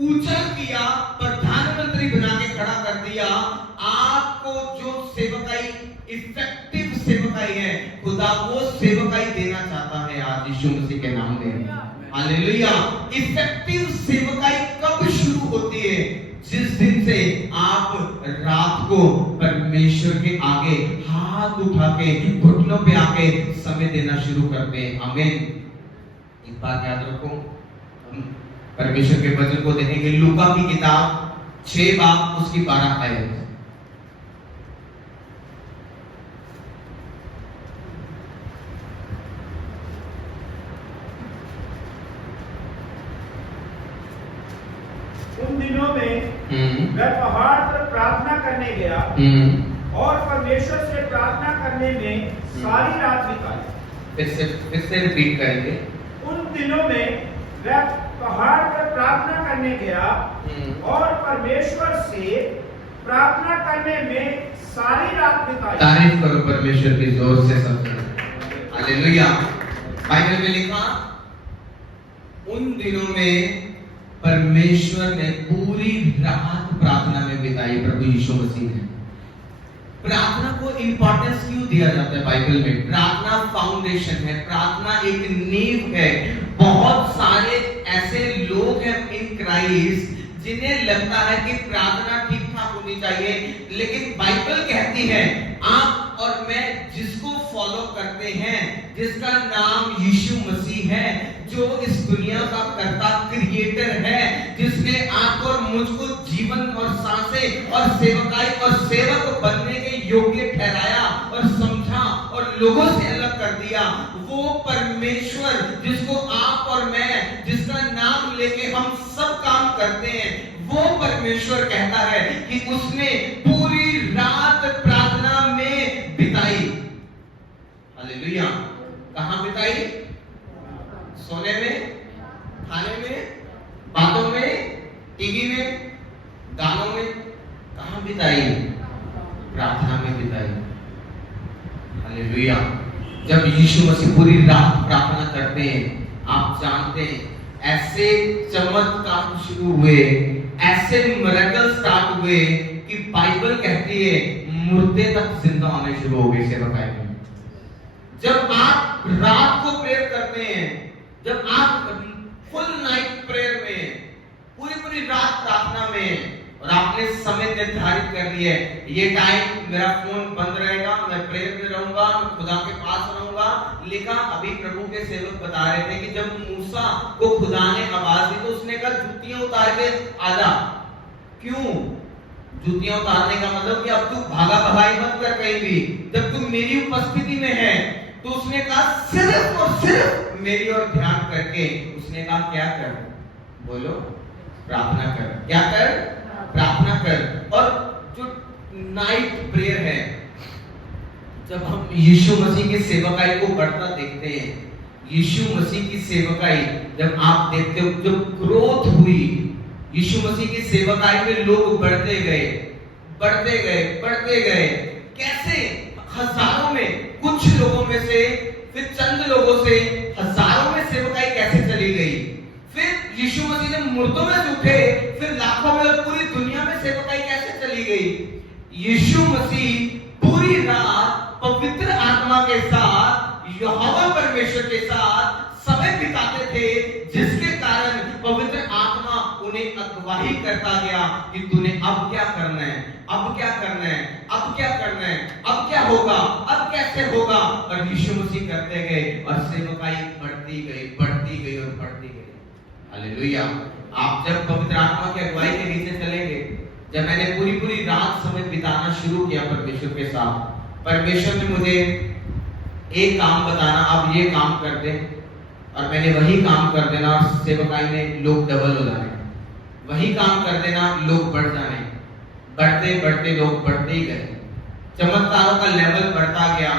ऊंचा किया, प्रधानमंत्री बना के खड़ा कर दिया। आपको जो सेवकाई, इफेक्टिव सेवकाई है, खुदा वो सेवकाई देना चाहता है आज यीशु मसीह के नाम में। हालेलुया। इफेक्टिव सेवकाई कब शुरू होती है? जिस दिन से आप रात को परमेश्वर के आगे हाथ उठा के, घुटनों पे आके समय देना शुरू करते हैं। आमीन। एक बात याद रखो, परमेश्वर के वचन को देखेंगे। लूका की किताब 6 बाब उसकी 12 आयत। उन दिनों में वह पहाड़ पर प्रार्थना करने गया और परमेश्वर से प्रार्थना करने में सारी रात बिताई। फिर से रिपीट करेंगे। उन दिनों में वह पहाड़ पर प्रार्थना करने गया और परमेश्वर से प्रार्थना करने में सारी रात बिताई। तारीफ करो परमेश्वर की जोर से सब। हालेलुया। बाइबल में लिखा, उन दिनों में परमेश्वर ने पूरी रात प्रार्थना में बिताई। प्रभु यीशु मसीह ने प्रार्थना को इंपॉर्टेंस क्यों दिया जाता है बाइबल में? प्रार्थना फाउंडेशन है, प्रार्थना एक नींव है। बहुत सारे ऐसे लोग हैं इन क्राइस्ट जिन्हें लगता है कि प्रार्थना ठीक ठाक होनी चाहिए, लेकिन बाइबल कहती है आप और मैं जिसको फॉलो करते हैं, जिसका नाम यीशु मसीह है, जो इस दुनिया का कर्ता क्रिएटर है, जिसने आपको और मुझको जीवन और सांसें और सेवकाई और सेवक बनने के योग्य ठहराया और समझा और लोगों से अलग कर दिया, वो परमेश्वर जिसको आप और मैं, जिसका नाम लेके हम सब काम करते हैं, वो परमेश्वर कहता है कि उसने पूरी रात प्रार्थना में बिताई। हालेलुया। कहां बिताई? सोने में, खाने में, बातों में, टीवी में, गानों में? कहां बिताई? प्रार्थना में बिताई। हालेलुया। जब यीशु मसीह पूरी रात प्रार्थना करते हैं, आप जानते हैं ऐसे चमत्कार शुरू हुए, ऐसे मिरेकल स्टार्ट हुए कि बाइबल कहती है मुर्दे तक जिंदा होने शुरू हो गए सेवकाई में। जब आप रात को प्रेयर करते हैं, जब आप फुल नाइट प्रेयर में, पूरी रात प्रार्थना में, और आपने समय निर्धारित कर लिया है, ये टाइम मेरा फोन बंद रहेगा, मैं प्रेयर में रहूंगा, मैं खुदा के पास रहूंगा। लिखा, अभी प्रभु के सेवक बता रहे थे कि जब मूसा को खुदा ने आवाज दी तो उसने कहा जूतियां उतार के आजा। क्यों जूतियां उतारने का मतलब कि अब तू भागा भगाई मत कर कहीं भी, जब तू मेरी उपस्थिति में है। तो उसने कहा सिर्फ और सिर्फ मेरी ओर ध्यान करके, उसने कहा क्या कर? बोलो, प्रार्थना कर। क्या कर? प्रार्थना कर। और जो नाइट प्रेयर है, जब हम यीशु मसीह की सेवकाई को बढ़ता देखते हैं, यीशु मसीह की सेवकाई जब आप देखते हो, जब ग्रोथ हुई यीशु मसीह की सेवकाई में, लोग बढ़ते गए, बढ़ते गए, बढ़ते गए। कैसे? हजारों में, कुछ लोगों में से, फिर चंद लोगों से, हजारों में सेवकाई कैसे चली गई। फिर यीशु मसीह ने मुर्दों में से उठे, फिर लाखों में और पूरी दुनिया में सेवकाई कैसे चली गई। यीशु मसीह पूरी रात पवित्र आत्मा के साथ, यहोवा परमेश्वर के साथ समय बिताते थे, जिसके कारण पवित्र आत्मा उन्हें अगुवाई करता गया कि तूने अब क्या करना है, अब क्या करना है, अब क्या करना है, अब क्या होगा, अब कैसे होगा। और यीशु मसीह करते गए और सेवकाई बढ़ती गई, बढ़ती गई और बढ़ती गई। हालेलुया। आप जब पवित्र आत्मा की अगुवाई के नीचे चलेंगे, जब मैंने पूरी रात समय बिताना शुरू किया परमेश्वर के साथ, परमेश्वर ने मुझे एक काम बताना, अब ये काम कर दे, और मैंने वही काम कर देना, और सेवकाई में लोग डबल हो जाने, वही काम कर देना, लोग बढ़ जाने, बढ़ते बढ़ते लोग बढ़ते ही गए। चमत्कारों का लेवल बढ़ता गया,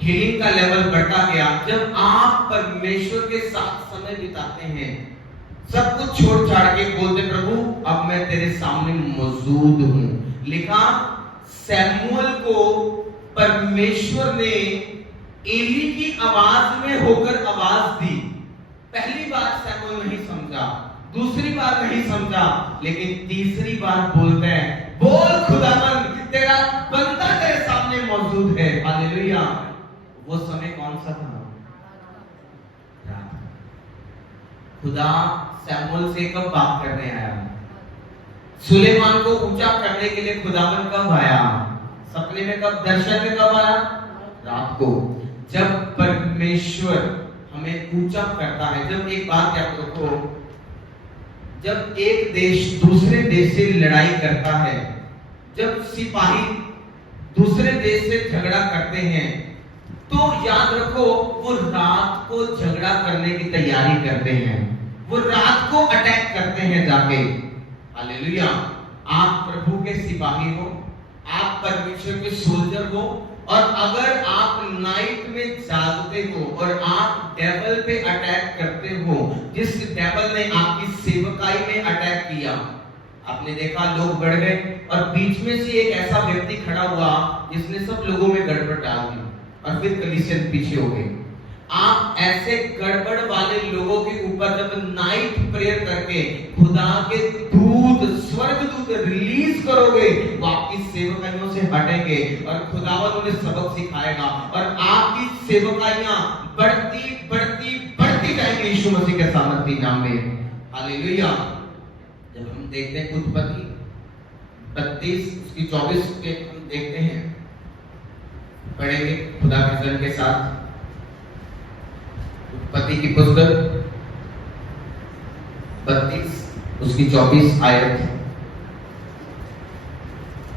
हीलिंग का लेवल बढ़ता गया। जब आप परमेश्वर के साथ समय बिताते हैं, सब कुछ छोड़ छाड़ के बोलते प्रभु अब मैं तेरे सामने मौजूद हूं। लिखा, सैमुअल को परमेश्वर ने एली की आवाज में होकर आवाज दी। पहली बार सैमुअल नहीं समझा, दूसरी बार नहीं समझा, लेकिन तीसरी बार बोलते हैं, बोल खुदावन तेरा बंदा तेरे सामने मौजूद है। हालेलुया। वो समय कौन सा था? खुदा सैमुअल से कब बात करने आया? सुलेमान को ऊंचा करने के लिए खुदावन कब आया? सपने में कब? दर्शन में कब आया? रात को। जब परमेश्वर हमें ऊंचा करता है, जब एक बात याद रखो, जब एक देश दूसरे देश से लड़ाई करता है, जब सिपाही दूसरे देश से झगड़ा करते हैं, तो याद रखो वो रात को झगड़ा करने की तैयारी करते हैं, वो रात को अटैक करते हैं जाके। हालेलुया। आप प्रभु के सिपाही हो, आप परमेश्वर के सोल्जर हो, और अगर आप नाइट में जागते हो और आप डेविल पे अटैक करते हो, जिस डेविल ने आपकी सेवकाई में अटैक किया, आपने देखा लोग बढ़ गए और बीच में से एक ऐसा व्यक्ति खड़ा हुआ जिसने सब लोगों में गड़बड़ डाल दी और फिर कलीसिया पीछे हो गई। आप ऐसे गड़बड़ वाले लोगों के ऊपर जब नाइट प्रेयर करके खुदा के दूत स्वर्गदूत रिलीज करोगे, वो आपकी सेवकाइयों से हटेंगे और खुदावन उन्हें सबक सिखाएगा और आपकी सेवकाइयां बढ़ती बढ़ती बढ़ती जाएंगी यीशु मसीह के सामर्थी नाम में। हालेलुया। जब हम देखते हैं उत्पत्ति 32 उसकी 24 के हम देखते हैं, पढ़ेंगे खुदा के वचन के साथ। उत्पत्ति की पुस्तक 32 उसकी 24 आयत।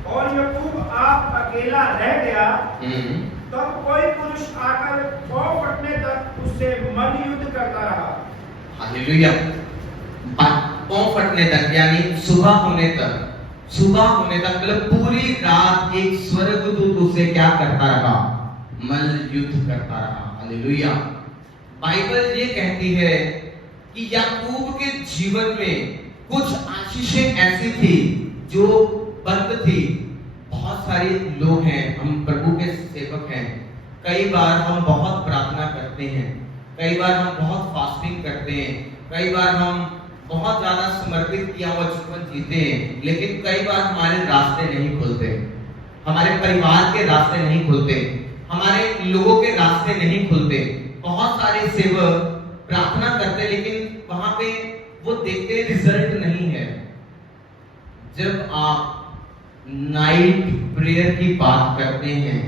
और याकूब आप अकेला रह गया, तब कोई पुरुष आकर पाँव फटने तक उससे मन युद्ध करता रहा। हालेलुया। पाँव फटने तक यानी सुबह होने तक, सुबह होने तक मतलब पूरी रात एक स्वर्गदूत उसे क्या करता रहा? मल युद्ध करता रहा। हालेलुया। बाइबल ये कहती है कि याकूब के जीवन में कुछ आशीषें ऐसी थी जो बंद थी। बहुत सारे लोग हैं, हम प्रभु के सेवक हैं, कई बार हम बहुत प्रार्थना करते हैं, कई बार हम बहुत फास्टिंग करते हैं, कई बार हम बहुत ज्यादा समर्पित किया हुआ जीवन जीते हैं, लेकिन कई बार हमारे रास्ते नहीं खुलते, हमारे परिवार के रास्ते नहीं खुलते, हमारे लोगों के रास्ते नहीं खुलते। बहुत सारे सेवक प्रार्थना करते लेकिन वहां पे वो देखते रिजल्ट नहीं है। जब आप नाइट प्रेयर की बात करते हैं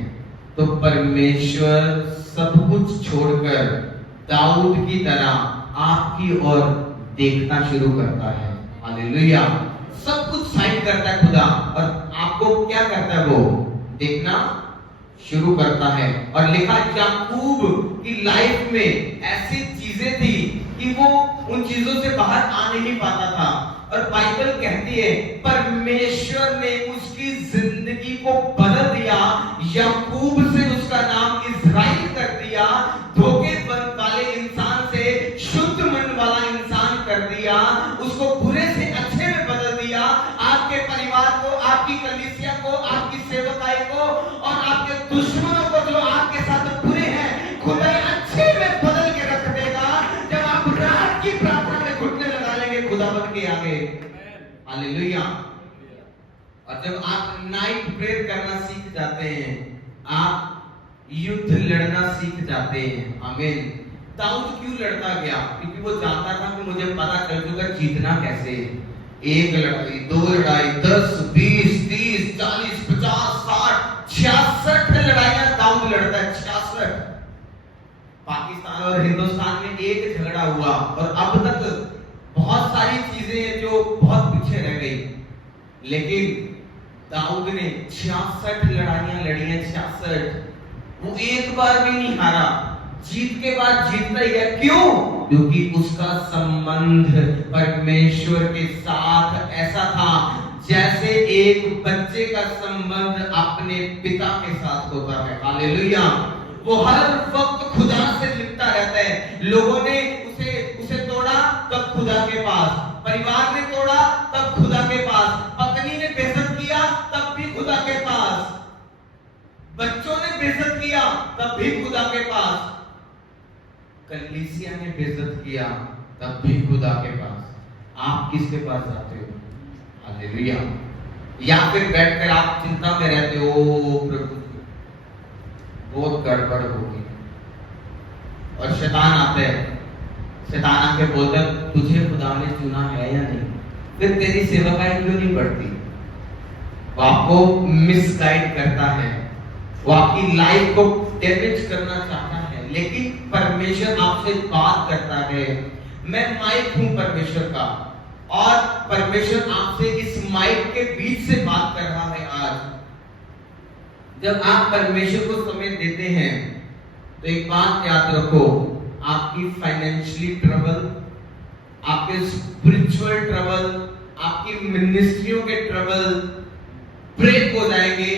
तो परमेश्वर सब कुछ छोड़कर दाऊद की तरह आपकी ओर देखना शुरू करता है। हालेलुया। सब कुछ साइड करता है खुदा और आपको क्या करता है? वो देखना शुरू करता है। और लिखा याकूब की लाइफ में ऐसी चीजें थी कि वो उन चीजों से बाहर आ नहीं पाता था और बाइबल कहती है परमेश्वर ने उसकी जिंदगी को बदल दिया। याकूब से उसका नाम इज़राइल कर दिया। धोखे वाले इंसान से शुद्ध मन वाला इंसान कर दिया। उसको बुरे से अच्छे में बदल दिया। आपके परिवार को, आपकी कलीसिया को, आपकी सेवकाई को और आपके दुश्मनों को जो आपके साथ बुरे हैं, खुदा अच्छे में बदल के रख देगा जब आप रात की प्रार्थना में घुटने लगा लेंगे खुदावंत के आगे। हालेलुया। और जब आप नाइट प्रेयर करना सीख जाते हैं, आप युद्ध लड़ना सीख जाते हैं। आमीन। दाऊद क्यों लड़ता गया? क्योंकि वो जानता था कि मुझे पता चल चुका जीतना कैसे। एक लड़ाई, दो लड़ाई, 10, 20, 30, 40, 50, 60, 66 लड़ाइयां दाऊद लड़ता है। 66। पाकिस्तान और हिंदुस्तान में एक झगड़ा हुआ और अब तक बहुत सारी चीजें हैं जो बहुत पीछे रह गई, लेकिन दाऊद ने 66 लड़ाइयां लड़ी हैं। 66। वो एक बार भी नहीं हारा। जीत के बाद जीतता ही है। क्यों? क्योंकि उसका संबंध परमेश्वर के साथ ऐसा था जैसे एक बच्चे का संबंध अपने पिता के साथ होता है। हालेलुया। वो हर वक्त खुदा से लिपटा रहता है। लोगों ने उसे तोड़ा तब खुदा के पास, परिवार ने तोड़ा तब खुदा के पास, पत्नी ने बेइज्जत किया तब भी खुदा के पास, बच्चों ने बेइज्जत किया तब भी खुदा के पास, कलीसिया ने बेइज्जत किया तब भी खुदा के पास। आप किसके पास जाते हो? हालेलुया। या फिर बैठकर आप चिंता में रहते हो, प्रभु बहुत गड़बड़ होगी, और शैतान आता है, शैतान आके बोलता है तुझे खुदा ने चुना है या नहीं, फिर तेरी सेवकाई क्यों नहीं बढ़ती? वो आपको मिसगाइड करता है, वो आपकी लाइफ को डैमेज करना चाहता है, लेकिन परमेश्वर आपसे बात करता है। मैं माइक हूं परमेश्वर का, और परमेश्वर आपसे इस माइक के बीच से बात कर रहा है आज। जब आप परमेश्वर को समय देते हैं तो एक बात याद रखो, आपकी फाइनेंशियली ट्रबल, आपके स्पिरिचुअल ट्रबल, आपकी मिनिस्ट्रियों के ट्रबल ब्रेक हो जाएंगे,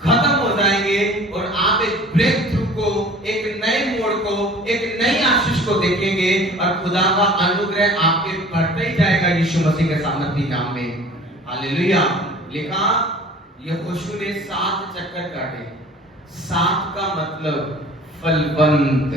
खत्म हो जाएंगे, और आप एक ब्रेक थ्रू को, एक नए मोड़ को, एक नई आशीष को देखेंगे, और खुदा का अनुग्रह आपके बढ़ते ही जाएगा यीशु मसीह के सामर्थी नाम में। हालेलुया। लिखा यहोशू ने 7 चक्कर काटे। 7 का मतलब फलवंत,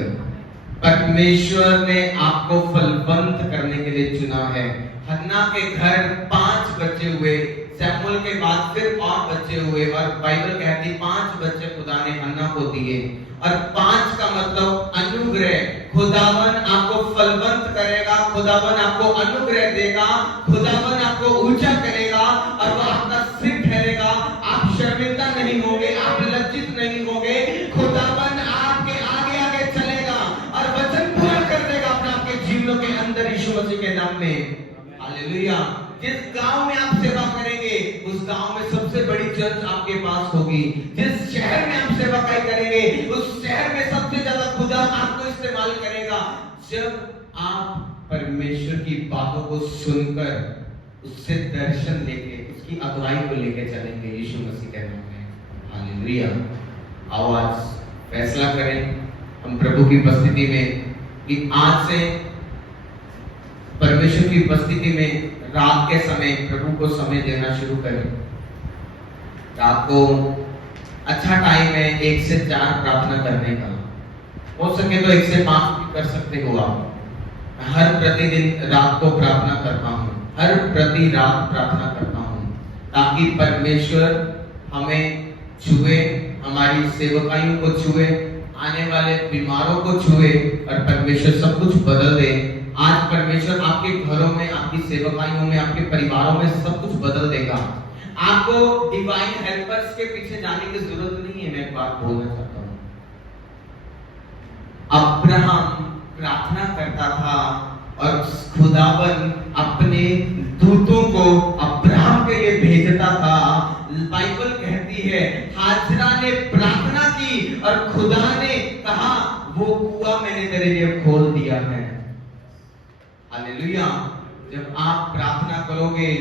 परमेश्वर ने आपको फलवंत करने के लिए चुना है। हन्ना के घर 5 बच्चे हुए, सैमुअल के बाद फिर और बच्चे हुए, और बाइबल कहती 5 बच्चे खुदा ने हन्ना को दिए, और 5 का मतलब अनुग्रह। खुदावन आपको फलवंत करेगा, खुदावन आपको अनुग्रह देगा, खुदावन आपको ऊंचा करेगा, और वो आपका सिर ठहरेगा। आप शर्मिंदा नहीं होंगे, आप लज्जित नहीं होंगे। खुदावन आपके आगे आगे चलेगा और वचन पूरा कर देगा अपने आपके जीवनों के अंदर, यीशु मसीह के नाम में। हालेलुया। जिस गांव में आप सेवा करेंगे, उस गांव में सबसे बड़ी चर्च आपके पास होगी। जिस शहर में आप सेवा करेंगे, उस शहर में सबसे ज्यादा खुदा आपको इस्तेमाल करेगा। जब आप परमेश्वर की बातों को सुनकर उससे दर्शन लेके, उसकी अगुवाई को लेके चलेंगे, यीशु मसीह के नाम में। हालेलुया। आओ आज फैसला करें हम प्रभु की उपस्थिति में कि आज से परमेश्वर की उपस्थिति में रात के समय प्रभु को समय देना शुरू करें। रात को अच्छा टाइम है 1 से 4 प्रार्थना करने का। हो सके तो 1 से 5 भी कर सकते हो आप। हर प्रतिदिन रात को प्रार्थना करता हूँ, हर प्रति रात प्रार्थना करता हूँ, ताकि परमेश्वर हमें छुए, हमारी सेवकाइयों को छुए, आने वाले बीमारों को छुए, और परमेश्वर सब कुछ बदल दे। आज परमेश्वर आपके घरों में, आपकी सेवकाइयों में, आपके परिवारों में सब कुछ बदल देगा। आपको डिवाइन हेल्पर्स के पीछे जाने की जरूरत नहीं है। मैं एक बात बोलना चाहता हूँ। अब्राहम प्रार्थना करता था और खुदावन अपने दूतों को अब्राहम के लिए भेजता था। बाइबल कहती है हाजरा ने प्रार्थना की और खुदा ने कहा वो कुआं मैंने तेरे लिए खोल दिया है। हालेलुया। जब आप प्रार्थना करोगे,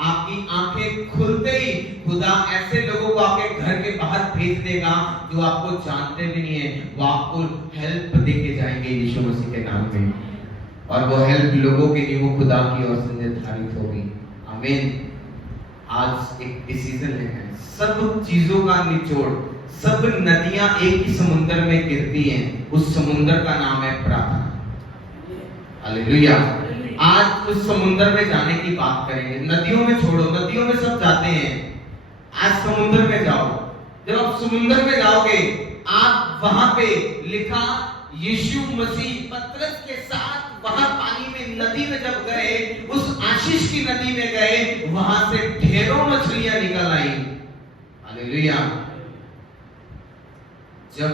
आपकी आंखें खुलते ही खुदा ऐसे लोगों को आपके घर के बाहर भेज देगा जो आपको जानते भी नहीं है। वो आपको हेल्प देके जाएंगे यीशु मसीह के नाम में, और वो हेल्प लोगों के लिए वो खुदा की ओर से निर्धारित होगी। आमीन। आज एक डिसीजन लेना है। सब चीजों का निचोड़, सब नदियां एक ही समुद्र में गिरती हैं, उस समुद्र का नाम है प्रार्थना। हालेलुया। आज उस समुद्र में जाने की बात करेंगे। नदियों में छोड़ो, नदियों में सब जाते हैं। आज समुद्र में जाओ। जब आप समुद्र में जाओगे, आप वहां पे लिखा यीशु मसीह पतरस के साथ वहां पानी में, नदी में जब गए, उस आशीष की नदी में गए, वहां से ढेरों मछलियां निकल आई। हालेलुया। जब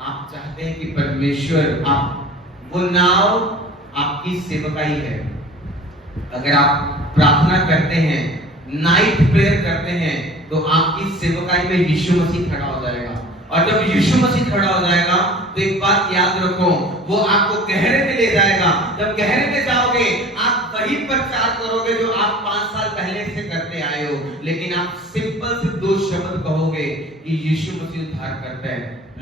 आप चाहते हैं कि परमेश्वर, आप वो नाव आपकी सेवकाई है। अगर आप प्रार्थना करते हैं, नाइट प्रेयर करते हैं, तो आपकी सेवकाई में यीशु मसीह खड़ा हो जाएगा। और जब यीशु मसीह खड़ा हो जाएगा तो एक बात याद रखो, वो आपको गहरे में ले जाएगा। जब गहरे में जाओगे, आप वही प्रचार करोगे जो आप 5 साल पहले से करते आए हो, लेकिन आप सिंपल से 2 शब्द कहोगे कि यीशु मसीह उद्धार करता है।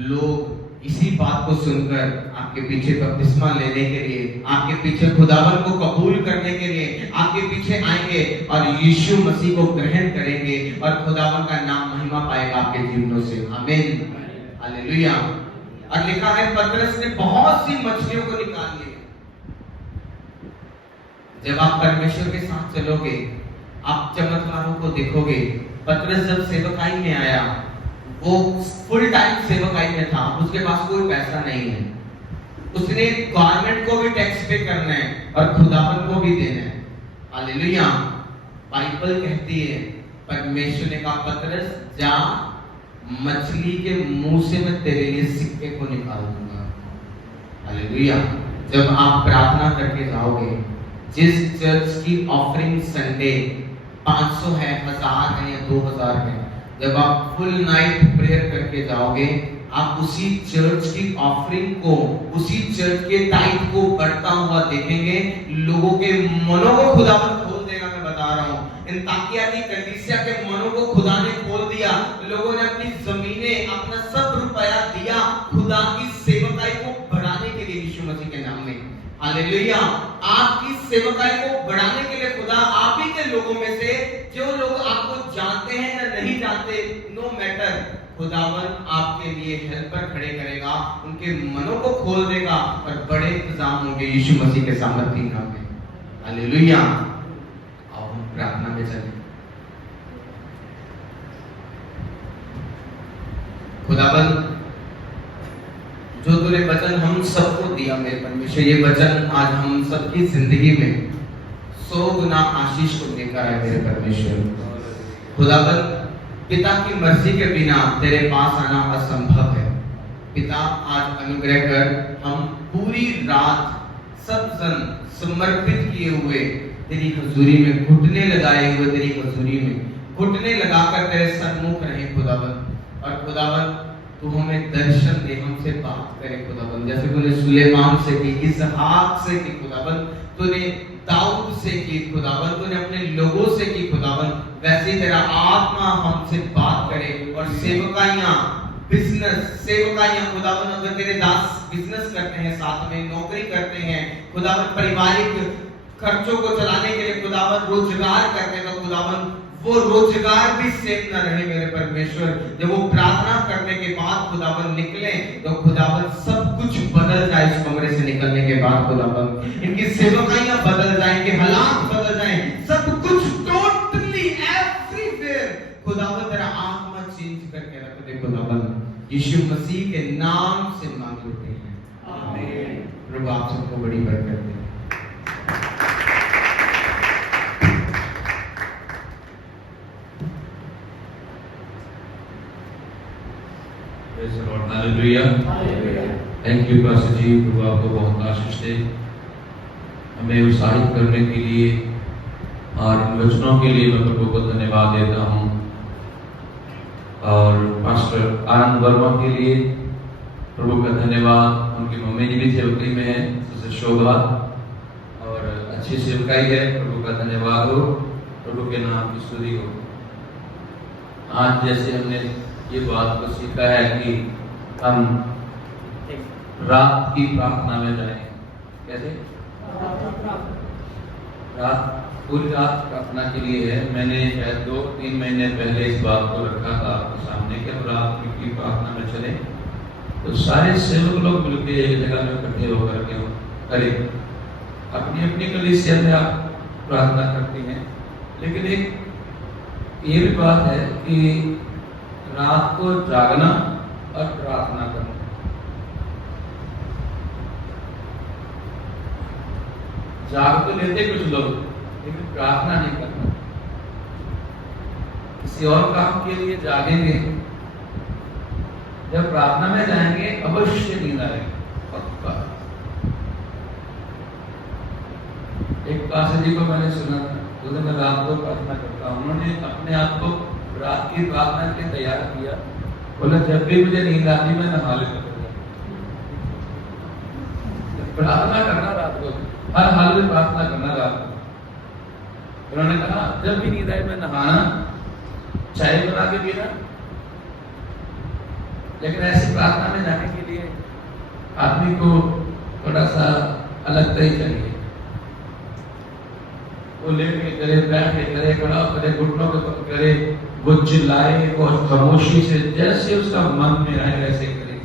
लोग इसी बात को सुनकर आपके पीछे बपतिस्मा लेने के लिए, आपके पीछे खुदावन को कबूल करने के लिए आपके पीछे आएंगे और यीशु मसीह को ग्रहण करेंगे, और खुदावन का नाम महिमा पाएगा आपके जीवनों से। आमीन। हालेलुया। और लिखा है पतरस ने बहुत सी मछलियों को निकाल लिया। जब आप परमेश्वर के साथ चलोगे, आप चमत्कारों को देखोगे। पतरस जब सेवकाई में आया, वो फुल टाइम सेवकाई में था, उसके पास कोई पैसा नहीं है। उसने गवर्नमेंट को भी टैक्स पे करना है और खुदावन को भी देना है। हालेलुया। बाइबल कहती है, परमेश्वर ने कहा पतरस जा, मछली के मुंह से मैं तेरे लिए सिक्के को निकाल दूंगा। हालेलुया। जब आप प्रार्थना करके जाओगे, जिस चर्च की ऑफरिंग संडे 500 है, 1000 है या 2000 है, जब आप फुल नाइट प्रेयर करके जाओगे, आप उसी चर्च की ऑफरिंग को, उसी चर्च के टाइट को बढ़ता हुआ देखेंगे। लोगों के मनों को खुदावन खोल देगा। मैं बता रहा हूँ, अंताकिया की कलीसिया के मनों को खुदा ने खोल दिया। लोगों ने अपनी जमीनें, अपना सब रुपया दिया खुदा की सेवकाई को बढ़ाने के लिए यीशु मसीह के नाम में। हालेलुया। आपकी सेवकाई को बढ़ाने के लिए खुदा आप ही के लोगों में से, जो लोग आपको जानते हैं या नहीं जानते, नो मैटर, खुदावन आपके लिए हेल्पर खड़े करेगा, उनके मनों को खोल देगा और बड़े इंतजाम होंगे यीशु मसीह के सामर्थ्य नाम में। हालेलुया। आओ हम प्रार्थना में चलें। खुदावन, जो तूने वचन हम सबको दिया मेरे परमेश्वर, ये वचन आज हम सबकी जिंदगी में 100 गुना आशीष को लेकर आए मेरे परमेश्वर। खुदावन, पिता की मर्जी के बिना तेरे पास आना असंभव है। पिता, आज अनुग्रह कर, हम पूरी रात सब जन समर्पित किए हुए तेरी हजूरी में घुटने लगाए हुए, तेरी हजूरी में घुटने लगाकर तेरे सन्मुख रहे खुदावन। और खुदावन, तू हमें दर्शन दे, हमसे बात करे खुदावन, जैसे तूने सुलेमान से की, इसहाक से की खुदावन, तूने दाऊद से की खुदावन, तूने अपने लोगों से की खुदावन, वैसे ही तेरा आत्मा हमसे बात करे। और सेवकाइयां खुदावन, अगर तेरे दास बिजनेस करते हैं, साथ में नौकरी करते हैं खुदावन, पारिवारिक खर्चों को चलाने के लिए खुदावन रोजगार करते हैं, तो खुदावन वो रोजगार भी सेफ न रहे मेरे परमेश्वर। जब वो प्रार्थना करने के बाद खुदावन निकले, तो खुदावन सब कुछ बदल जाए इस कमरे से निकलने के बाद खुदावन, इनकी सेवकाइयां बदल जाए, इनके हालात बदल जाए, सब कुछ टोटली एवरीवेयर खुदावन तेरा आत्मा चेंज करके रख दे खुदावन। यीशु मसीह के नाम से मांग लेते हैं, आमीन। प्रभु आप सबको बड़ी बरकत दे। Praise the Lord. Hallelujah. Thank you pastor ji, प्रभु आपको बहुत आशीष दे, हमें उत्साहित करने के लिए और इन वचनों के लिए मैं प्रभु को धन्यवाद देता हूँ। और पास्टर आनंद वर्मा के लिए प्रभु का धन्यवाद, उनकी मम्मी जी भी सेवकाई में है, जैसे शोभा, और अच्छी सेवकाई है, प्रभु का धन्यवाद हो, प्रभु के नाम की स्तुति हो। आज जैसे हमने ये बात को सीखा है कि हम रात की प्रार्थना में जाएं, कैसे रात, पूरी रात प्रार्थना के लिए है। मैंने शायद 2-3 महीने पहले इस बात को रखा था आपके सामने कि हम रात की प्रार्थना में चले, तो सारे सेवक लोग मिलकर एक जगह में इकट्ठे होकर के करें। अपनी अपनी कलीसिया में आप प्रार्थना करती हैं, लेकिन एक ये भी बात है कि रात को जागना और प्रार्थना करना, जाग तो लेते कुछ लोग, लेकिन प्रार्थना नहीं करना। किसी और काम के लिए जागेंगे, जब प्रार्थना में जाएंगे अवश्य नींद आएगी, पक्का। एक पास्टर जी को मैंने सुना था, उन्होंने मैं रात को प्रार्थना करता हूँ, उन्होंने अपने आप को रात की प्रार्थना के लिए तैयार किया, बोला जब भी मुझे नींद आती मैं नहा लेता हूँ। प्रार्थना करना रात को, हर हाल में प्रार्थना करना रात को। उन्होंने कहा जब भी नींद आए मैं नहाना, चाय बना के पीना, लेकिन ऐसी प्रार्थना में जाने के लिए आदमी को थोड़ा सा अलग ही चाहिए। वो लेके करे, बैठे करे, खड़ा करे, घुटनों के पकड़ करे, वो चिल्लाए, वो खामोशी से जैसे उसका मन में आए वैसे करे।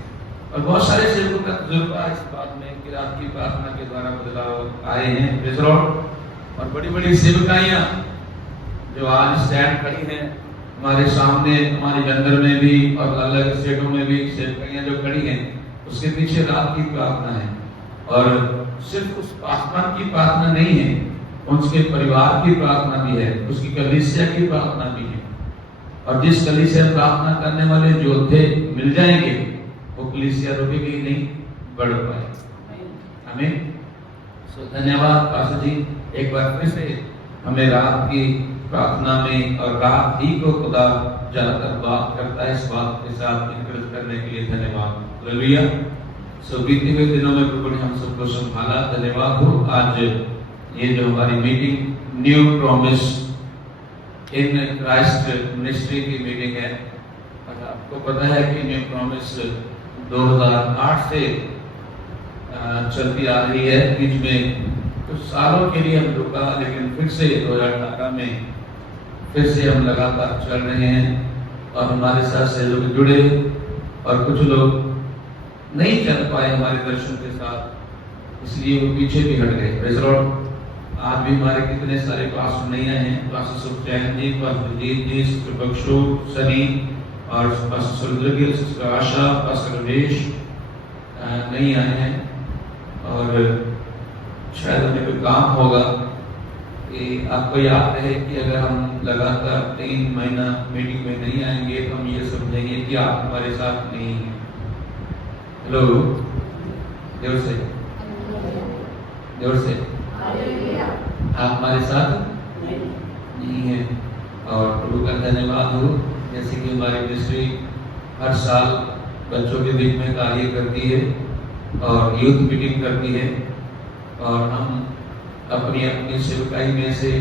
और बहुत सारे सेवकों का तजुर्बा इस बात में कि रात की प्रार्थना के द्वारा बदलाव आए हैं। Praise the Lord. और बड़ी बड़ी सेवकाइयां जो आज स्टैंड खड़ी हैं हमारे सामने, हमारे जंगल में भी और अलग स्टेटों में भी सेवकाइयां जो खड़ी हैं, उसके पीछे रात की प्रार्थना है। और सिर्फ उस आसमान की प्रार्थना नहीं है, उसके परिवार की प्रार्थना भी है, उसकी कलीसिया की प्रार्थना भी है। और जिस कलीसिया प्रार्थना करने वाले योद्धे मिल जाएंगे, वो कलीसिया रुकेगी नहीं, बढ़ पाए। आमीन। धन्यवाद पास्टर जी, एक बार फिर से हमें रात की प्रार्थना में और रात ही को खुदा ज्यादातर बात करता है, इस बात के साथ इंकरेज करने के लिए धन्यवाद। हालेलुया। बीते हुए दिनों में प्रभु ने हम सबको संभाला, धन्यवाद हो। आज ये जो हमारी meeting new promise in Christ ministry की मीटिंग है, और आपको पता है कि न्यू प्रॉमिस 2008 से चलती आ रही है। बीच में कुछ सालों के लिए हम रुका, लेकिन फिर से 2018 में फिर से हम लगातार चल रहे हैं। और हमारे साथ से लोग जुड़े और कुछ लोग नहीं चल पाए हमारे दर्शन के साथ, इसलिए वो पीछे भी हट गए। Praise the Lord. आज भी हमारे कितने सारे पास्टर नहीं आए हैं, पास्टर सुखचैन जी, पास्टर जीत जी, सिस्टर बख्शू, सनी और पास्टर सुरेंद्र, सिस्टर आशा, पास्टर रमेश नहीं आए हैं और शायद हमें कोई काम होगा कि आपको याद रहे कि अगर हम लगातार 3 महीना मीटिंग में नहीं आएंगे तो हम ये समझेंगे कि आप हमारे साथ नहीं हैं। हेलो, जोर से, जोर से, आप हमारे साथ नहीं है। और प्रभु का धन्यवाद हो, जैसे कि हमारी मिनिस्ट्री हर साल बच्चों के बीच में कार्य करती है और यूथ मीटिंग करती है और हम अपनी अपनी सेवकाई में से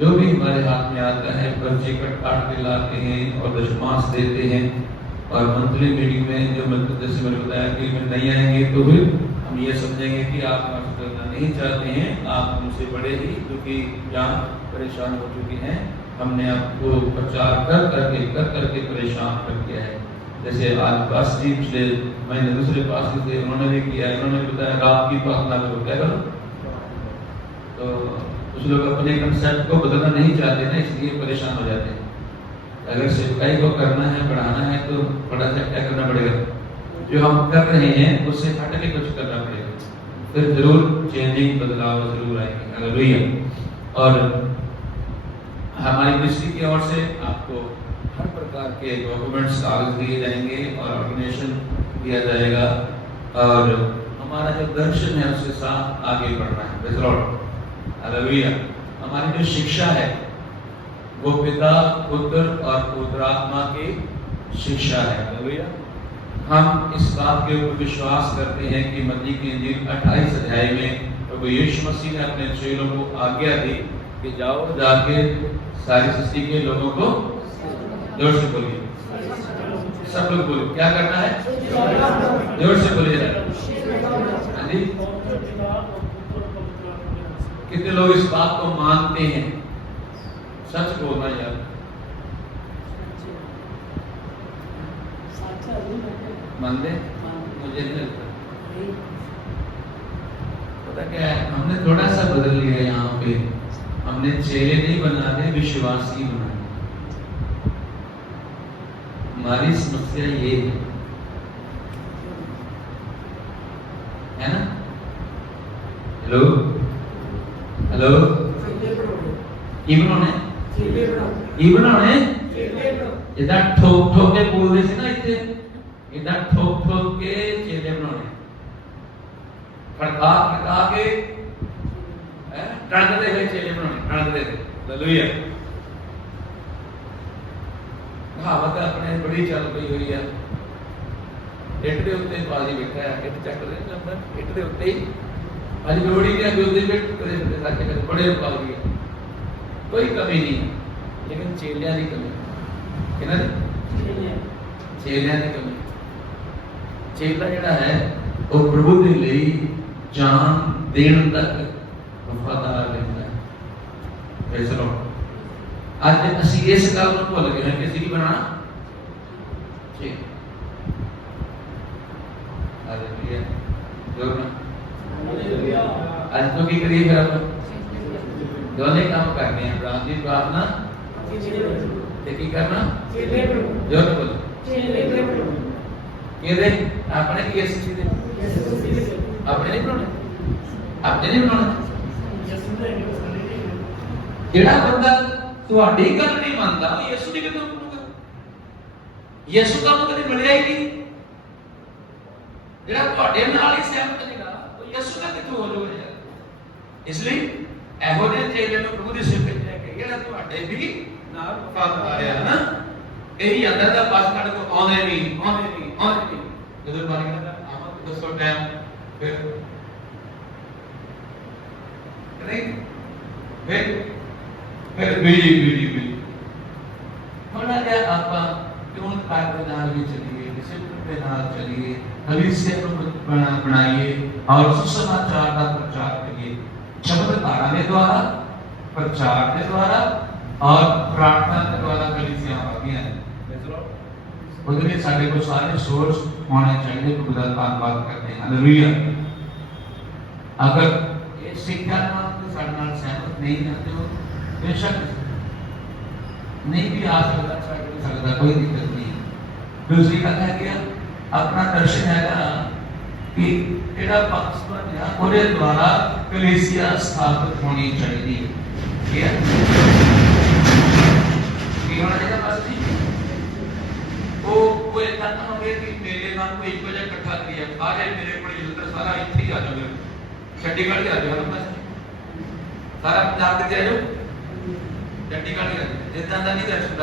जो भी हमारे हाथ में आता है बच्चे कट काट के लाते हैं और दशमांश देते हैं। और मंथली मीटिंग में जो जैसे मैंने बताया कि मैं नहीं आएंगे तो फिर हम ये समझेंगे कि आप करना नहीं चाहते हैं, आप हमसे बड़े ही क्योंकि जान परेशान हो चुकी हैं, हमने आपको प्रचार कर करके परेशान कर दिया है। जैसे आज पास जी पिछले महीने दूसरे पास थे, उन्होंने भी किया, उन्होंने बताया रात की प्रार्थना करो, क्या करो। तो कुछ लोग अपने कंसेप्ट को बदलना नहीं चाहते ना, इसलिए परेशान हो जाते हैं। अगर सेवकाई को करना है, बढ़ाना है तो बड़ा सा क्या करना पड़ेगा, जो हम कर रहे हैं उससे हट के कुछ करना पड़ेगा, फिर जरूर चेंजिंग बदलाव जरूर आएंगे। हालेलुया। और हमारी मिनिस्ट्री की ओर से आपको हर प्रकार के डॉक्यूमेंट्स कागज दिए जाएंगे और ऑर्गेनाइजेशन दिया जाएगा और हमारा जो दर्शन है उसके साथ आगे बढ़ना है। Praise the Lord. हालेलुया। हमारी जो शिक्षा है वो पिता, पुत्र और पवित्र आत्मा की शिक्षा है। हालेलुया। हम इस बात के ऊपर विश्वास करते हैं कि मत्ती की इंजील 28 अध्याय में प्रभु यीशु मसीह ने अपने चेलों को आज्ञा दी कि जाओ, जाके सारी सृष्टि के लोगों को, जोर से बोलिए, सब लोग बोलिए, क्या करना है, जोर से बोलिए। हाँ जी, कितने लोग इस बात को मानते हैं? सच बोलना यार, मानते? मुझे नहीं लगता। पता क्या है, हमने थोड़ा सा बदल लिया यहाँ पे, हमने चेले नहीं बनाने, विश्वासी बनाने। हमारी समस्या ये है ना। हेलो हेलो, की बनाने इधर ठोक ठोक के बोल रहे थे ना, इधर ठोक ठोक के चेले बनाने, खड़का खड़का के टंगते हुए चेले बनाने, टंगते थे। हालेलुया। कहावत अपने बड़ी चल पई हुई है, इट दे उत्ते बाजी बैठा है, इट चक दे नंबर इट दे उत्ते ही आज लोड़ी के जोदी बैठ करे साथे कर बड़े पाल गए, कोई कमी नहीं है, लेकिन चेलियां की कमी किना चेलियां की कमी। चेला जिहड़ा है वो प्रभु दे लई जान देण तक वफादार रहता है। Praise the Lord. आज ਅਸੀਂ ਇਸ ਗੱਲ ਨੂੰ ਭੁੱਲ ਗਏ ਹਾਂ ਕਿ ਅਸੀਂ ਕੀ ਬਣਾਣਾ ਜੀ। हालेलुया। जोर ना आज तो की करिए फिर अपन दोनों काम करने हैं, प्रार्थना प्रार्थना की करना, जोर बोल ये दे अपने की ऐसी दे अपने नहीं बनाने, अपने नहीं बनाने। जेड़ा बंदा ਤੁਹਾਡੀ ਗੱਲ नहीं मानता वो यीशु की कितों सुनूगा, यीशु का तो कभी मिलिया ही नहीं। जेड़ा ਤੁਹਾਡੇ ਨਾਲ ਹੀ ਸਹਿਮਤ ਨਹੀਂਗਾ ਉਹ ਯਿਸੂ ਦਾ ਕਿੱਥੋਂ ਹੋ ਜਾਊਗਾ ਯਾਰ। ਇਸ ਲਈ ਇਹੋ ਜਿਹੇ ਚੇਲੇ ਨੂੰ ਪ੍ਰਭੂ ਦੇ ਸਿਰ ਤੇ ਲੈ ਕੇ ਜਿਹੜਾ ਤੁਹਾਡੇ ਵੀ ਨਾਲ ਵਫਾਦਾਰ ਆ ਨਾ, ਇਹੀ ਅੰਦਰ ਦਾ ਪਾਸ ਕੱਢ ਕੇ ਆਉਂਦੇ ਨਹੀਂ ਜਦੋਂ ਬਾਰੀ ਕਹਿੰਦਾ ਆਵਾਂ ਦੱਸੋ ਟਾਈਮ ਫਿਰ ਨਹੀਂ ਫਿਰ ਬੀੜੀ ਬੜਾ ਜਿਹਾ ਆਪਾਂ ਕਿਉਂ ਕਾਇਦ ਦੇ ਨਾਲ ਵੀ ਚੱਲੀਏ, ਡਿਸਿਪਲਿਨ ਦੇ ਨਾਲ ਚੱਲੀਏ, हलीसिया बनाइए और सुसमाचार का प्रचार करिए, शब्द धारा के द्वारा, प्रचार के द्वारा और प्रार्थना के द्वारा कलीसिया आगे हैं। ਉਹਦੇ ਲਈ ਸਾਡੇ ਕੋਲ ਸਾਰੇ ਸੋਰਸ ਹੋਣੇ ਚਾਹੀਦੇ। ਪ੍ਰਭੂ ਦਾ ਧੰਨਵਾਦ ਕਰਦੇ ਹਾਂ। ਹਾਲੇਲੂਇਆ। ਅਗਰ ਇਹ ਸਿੱਖਿਆ ਨਾਲ ਸਾਡੇ ਨਾਲ ਸਹਿਮਤ ਨਹੀਂ ਕਰਦੇ ਹੋ, ਬੇਸ਼ੱਕ ਨਹੀਂ ਵੀ ਆ ਸਕਦਾ ਕੋਈ ਦਿੱਕਤ ਨਹੀਂ। ਦੂਸਰੀ ਗੱਲ ਹੈ ਕਿ ਆਪਣਾ ਦਰਸ਼ਨ ਹੈਗਾ ਕਿ ਜਿਹੜਾ ਪਾਕਿਸਤਾਨ ਹੈ ਉਹਦੇ ਦੁਆਰਾ ਕਲੀਸਿਆ ਸਥਾਪਿਤ ਹੋਣੀ ਚਾਹੀਦੀ ਹੈ। ਕੀ ਹੈ ਕੀ ਹੋਣਾ ਚਾਹੀਦਾ? ਬਸ ਜੀ ਉਹ ਕੋਈ ਇਦਾਂ ਨਾ ਹੋਵੇ ਕਿ ਮੇਰੇ ਨਾਲ ਕੋਈ ਇੱਕੋ ਜਿਹਾ ਇਕੱਠਾ ਕਰੀਏ, ਸਾਰੇ ਮੇਰੇ ਕੋਲ ਜਲੰਧਰ ਸਾਰਾ ਇੱਥੇ ਹੀ ਆ ਜਾਵੇ, ਚੰਡੀਗੜ੍ਹ ਹੀ ਆ ਜਾਵੇ, ਬਸ ਸਾਰਾ ਪੰਜਾਬ ਕਿਤੇ ਆ ਜਾਓ, ਚੰਡੀਗੜ੍ਹ ਹੀ ਆ ਜਾਓ। ਇਦਾਂ ਦਾ ਨਹੀਂ ਦਰਸ਼ਨ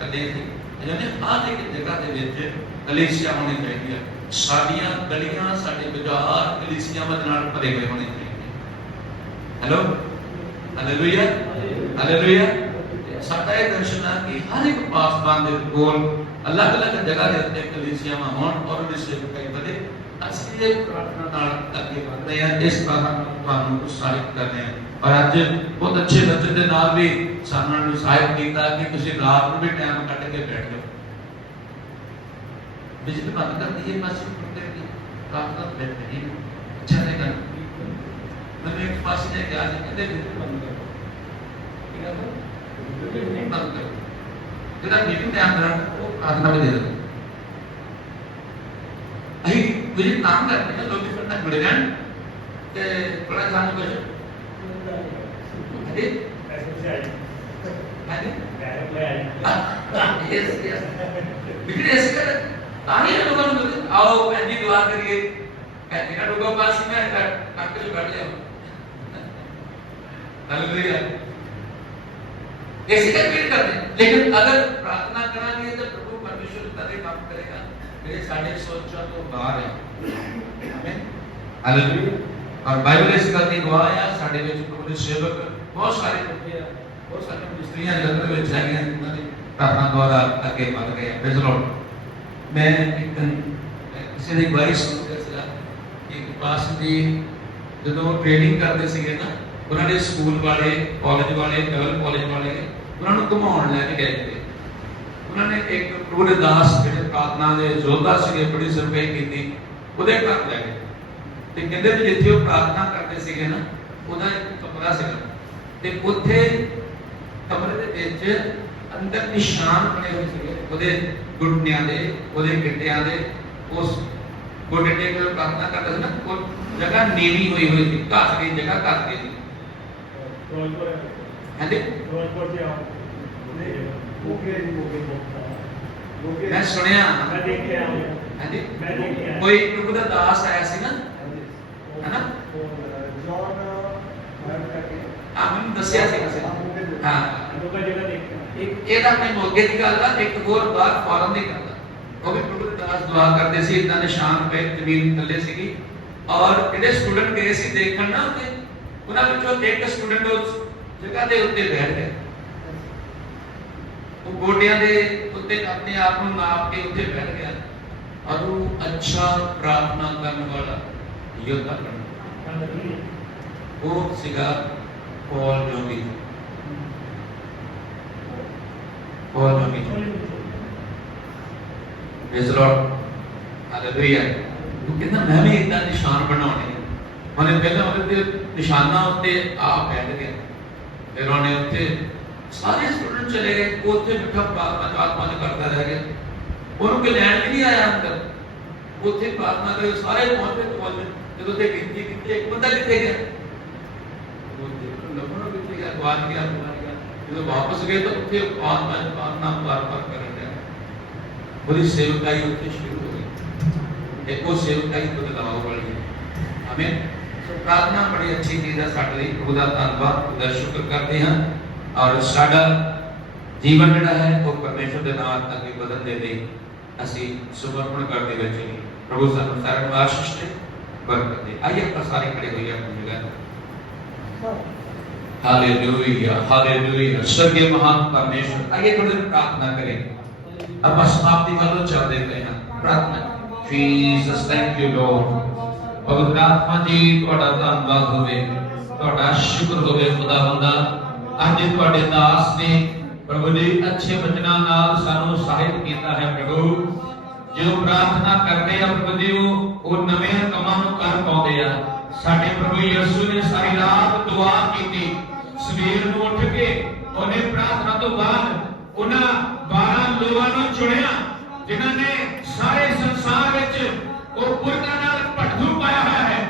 ਕਰਦੇ ਸੀ। ਜਿਹਨੇ ਆਹ ਇੱਕ ਜਗ੍ਹਾ ਦੇ ਵਿੱਚ ਕਲੀਸਿਆ ਹੋਣੀ ਚਾਹੀਦੀ ਹੈ। ਸਾਡੀਆਂ ਗਲੀਆਂ, ਸਾਡੇ ਬਾਜ਼ਾਰ ਕਲੀਸਿਆਵਾਂ ਦੇ ਨਾਲ ਭਰੇ ਹੋਏ ਹੋਣੇ ਚਾਹੀਦੇ। Hello, hallelujah, hallelujah. ਸਾਡਾ ਇਹ ਦਰਸ਼ਨ ਹੈ ਕਿ ਹਰ ਇੱਕ ਪਾਸਬਾਨ ਦੇ ਕੋਲ ਅਲੱਗ-ਅਲੱਗ ਜਗ੍ਹਾ ਦੇ ਉੱਤੇ ਕਲੀਸਿਆਵਾਂ ਹੋਣ ਔਰ ਉਹਦੇ ਸੇਵਕਾਈ ਵਧੇ। ਅਸੀਂ ਇਹ ਪ੍ਰਾਰਥਨਾ ਨਾਲ ਅੱਗੇ ਵਧ ਰਹੇ ਹਾਂ। ਇਸ ਤਰ੍ਹਾਂ ਤੁਹਾਨੂੰ ਉਤਸ਼ਾਹਿਤ ਕਰਦੇ ਹਾਂ। ਔਰ ਅੱਜ ਬਹੁਤ ਅੱਛੇ ਬੱਚੇ ਦੇ ਨਾਲ ਵੀ ਸਾਨੂੰ ਉਤਸ਼ਾਹਿਤ ਕੀਤਾ ਕਿ ਤੁਸੀਂ ਰਾਤ ਨੂੰ ਵੀ ਟਾਈਮ ਕੱਢ ਕੇ ਬੈਠ ਜਾਓ। ਬਿਜਲੀ ਬੰਦ ਕਰ ਦਈਏ, ਬਸ ਪੜ੍ਹਦੇ ਰਹੀ ਰਾਤ ਤੱਕ ਬੈਠੇ ਨਹੀਂ। ਅੱਛਾ ਨਹੀਂ ਕਰ मैं एक पास ने क्या कहते बिजली बंद करो, ठीक है? बिजली नहीं बंद करो, तेरा मीटिंग टाइम रहा वो प्रार्थना में दे दो। अही बिजली काम करते हैं लोग फिर तक जुड़े हैं कि बड़ा जान को अरे ऐसे से आई अरे यस यस बिजली ऐसे कर ताही लोगों ने आओ एंडी दुआ करिए कहते हैं लोगों पास में करके जो बैठ जाओ। हालेलुया। ऐसे कर वेट करते हैं, लेकिन अगर प्रार्थना करांगे तो प्रभु परमेश्वर तभी काम करेगा। मेरे साढ़े सोचा तो बाहर है। आमीन, हालेलुया। और बाइबल इस करती गवाह है साढ़े में प्रभु के सेवक बहुत सारे लोग हैं, बहुत सारे मिस्त्रियां जगत में जागे हैं, उन्होंने प्रार्थना द्वारा आगे बढ़ गए। Praise the Lord. मैं एक दिन किसी ने एक बारी सुन के चला कि पास भी ਜਦੋਂ ਟ੍ਰੇਨਿੰਗ ਕਰਦੇ ਸੀਗੇ ਨਾ, ਉਹਨਾਂ ਦੇ ਸਕੂਲ ਵਾਲੇ, ਕਾਲਜ ਵਾਲੇ, ਗਰਲ ਕਾਲਜ ਵਾਲੇ ਉਹਨਾਂ ਨੂੰ ਘੁਮਾਉਣ ਲੈ ਕੇ ਗਏ ਸੀ। ਉਹਨਾਂ ਨੇ ਇੱਕ ਪ੍ਰਭੂ ਦੇ ਦਾਸ ਜਿਹੜੇ ਪ੍ਰਾਰਥਨਾ ਦੇ ਯੋਧਾ ਸੀਗੇ, ਬੜੀ ਸਰਵੇਈ ਕੀਤੀ, ਉਹਦੇ ਘਰ ਲੈ ਗਏ ਤੇ ਕਹਿੰਦੇ ਵੀ ਜਿੱਥੇ ਉਹ ਪ੍ਰਾਰਥਨਾ ਕਰਦੇ ਸੀਗੇ ਨਾ, ਉਹਦਾ ਇੱਕ ਕਮਰਾ ਸੀਗਾ ਤੇ ਉੱਥੇ ਕਮਰੇ ਦੇ ਵਿੱਚ ਅੰਦਰ ਨਿਸ਼ਾਨ ਬਣੇ ਹੋਏ ਸੀਗੇ ਉਹਦੇ ਗੁੱਟਿਆਂ ਦੇ, ਉਹਦੇ ਗਿੱਟਿਆਂ ਦੇ। ਉਸ ਗੋਡੇ ਟੇਕ ਕੇ ਪ੍ਰਾਰਥਨਾ ਕਰਦਾ ਸੀ ਨਾ, ਉਹ ਜਗ੍ਹਾ ਨੀਵੀਂ ਹੋਈ ਹੋਈ ਸੀ, ਘਾਸ ਦੀ ਜਗ੍ਹਾ ਘਾਸ ਦੀ ਸੀ। ਮੈਂ ਸੁਣਿਆ ਕੋਈ ਪ੍ਰਭੂ ਦਾ ਦਾਸ ਆਇਆ ਸੀ ਨਾ, ਹੈਨਾ, ਮੈਨੂੰ ਦੱਸਿਆ ਸੀ ਕਿਸੇ ਨੇ। ਹਾਂ, ਇਹ ਤਾਂ ਆਪਣੇ ਮੋਗੇ ਦੀ ਗੱਲ ਆ। ਇੱਕ ਹੋਰ ਬਾਤ ਫੌਰਨ ਦੀ ਗੱਲ ਆ, ਉਹ ਵੀ ਪ੍ਰਭੂ ਦੇ ਦਾਸ ਦੁਆ ਕਰਦੇ ਸੀ, ਇਦਾਂ ਨਿਸ਼ਾਨ ਪਏ ਜ਼ਮੀਨ ਥੱਲੇ ਸੀਗੀ। ਔਰ ਜਿਹੜੇ ਸਟੂਡੈਂਟ ਗਏ ਸੀ ਦੇਖਣ ਨਾ ਉੱਤੇ, ਉਹਨਾਂ ਵਿੱਚੋਂ ਇੱਕ ਸਟੂਡੈਂਟ ਉਸ ਜਗ੍ਹਾ ਦੇ ਉੱਤੇ ਬੈਠ ਗਿਆ। ਉਹ ਗੋਡਿਆਂ ਦੇ ਉੱਤੇ ਆਪਣੇ ਆਪ ਨੂੰ ਨਾਪ ਕੇ ਉੱਤੇ ਬੈਠ ਗਿਆ ਔਰ ਉਹ ਅੱਛਾ ਪ੍ਰਾਰਥਨਾ ਕਰਨ ਵਾਲਾ ਯੋਧਾ ਬਣ ਗਿਆ। ਉਹ ਸੀਗਾ ਪੌਲ ਜੋਗੀ। ਪੌਲ ਜੋਗੀ। Praise the Lord, hallelujah. ਉਹ ਕਹਿੰਦਾ ਮੈਂ ਵੀ ਇਦਾਂ ਨਿਸ਼ਾਨ ਬਣਾਉਣੇ। ਉਹਨੇ ਪਹਿਲਾਂ ਉਹਦੇ ਨਿਸ਼ਾਨਾਂ ਉੱਤੇ ਆਪ ਬੈਠ ਗਿਆ, ਫਿਰ ਉਹਨੇ ਉੱਥੇ ਸਾਰੇ ਸਟੂਡੈਂਟ ਚਲੇ ਗਏ, ਉਹ ਉੱਥੇ ਬਿਠਾ ਪ੍ਰਾਰਥਨਾ ਕਰਦਾ ਰਹਿ ਗਿਆ। ਉਹਨੂੰ ਕੋਈ ਲੈਣ ਵੀ ਨਹੀਂ ਆਇਆ ਅੰਦਰ, ਉੱਥੇ ਪ੍ਰਾਰਥਨਾ ਕਰੇ ਸਾਰੇ ਪਹੁੰਚੇ ਕੋਲ। ਜਦੋਂ ਤੇ ਗਿਣਤੀ ਕੀਤੀ ਇੱਕ ਬੰਦਾ ਕਿੱਥੇ ਗਿਆ, ਉਹ ਦੇਖੋ ਲੱਭਣਾ ਕਿੱਥੇ ਗਿਆ, ਗਵਾਚ ਗਿਆ। ਜਦੋਂ ਵਾਪਸ ਗਏ ਤਾਂ ਉੱਥੇ ਪ੍ਰਾਰਥਨਾ ਬਾਰ-ਬਾਰ ਕਰਨ ਲੱਗਾ। ਉਹਦੀ ਸੇਵਕਾਈ ਉੱਥੇ ਸ਼ੁਰੂ ਹੋ ਗਈ। ਇੱਕ ਉਹ ਸੇਵਕਾਈ ਬਦਲਾਅ ਬਣ ਗਈ। ਆਮੀਨ। ਸੋ ਪ੍ਰਾਰਥਨਾ ਬੜੀ ਅੱਛੀ ਚੀਜ਼ ਹੈ ਸਾਡੇ ਲਈ। ਪ੍ਰਭੂ ਦਾ ਧੰਨਵਾਦ, ਉਹਦਾ ਸ਼ੁਕਰ ਕਰਦੇ ਹਾਂ। ਔਰ ਸਾਡਾ ਜੀਵਨ ਜਿਹੜਾ ਹੈ ਉਹ ਪਰਮੇਸ਼ਰ ਦੇ ਨਾਲ ਅੱਗੇ ਵਧਣ ਦੇ ਲਈ ਅਸੀਂ ਸਮਰਪਣ ਕਰਦੇ ਵਿੱਚ ਪ੍ਰਭੂ ਸਾਨੂੰ ਸਾਰਿਆਂ ਨੂੰ ਆਸ਼ੀਸ਼ ਦੇ, ਬਰਕਤ ਦੇ। ਆइए ਆਪਾਂ ਸਾਰੇ ਖੜੇ ਹੋਈਏ ਆਪਣੀ ਜਗ੍ਹਾ। Hallelujah, hallelujah. स्वर्गीय महान परमेश्वर, आइए थोड़ी देर प्रार्थना करें। अब समाप्ति वालों चलते गए हैं प्रार्थना। Jesus thank you Lord. पवित्र आत्मा जी ਤੁਹਾਡਾ ਧੰਨਵਾਦ ਹੋਵੇ, ਤੁਹਾਡਾ ਸ਼ੁਕਰ ਹੋਵੇ ਖੁਦਾਵੰਦਾ। ਅੱਜ ਤੁਹਾਡੇ ਦਾਸ ਨੇ प्रभु जी अच्छे वचनां नाल सानू सहायता कीता है प्रभु। जो प्रार्थना करते हैं प्रभु जी वो नवे कामां नूं कर पाउंदे आ। साडे प्रभु यीशु ने सारी रात दुआ की, सवेर नूं उठ के उन्हें प्रार्थना तो बाद उन्हां 12 लोगों नूं चुनिया जिन्हां ने सारे संसार विच वो पुरखा नाल भटकू पाया हुआ है।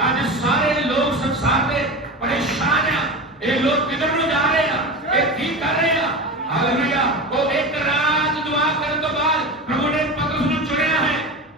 आज सारे लोग संसार में परेशान है, ये लोग किधर नूं जा रहे हैं, ये की कर रहे हैं। हालेलुया। वो एक रात दुआ करने तो बाद प्रभु ने पतरस नूं चुनिया है।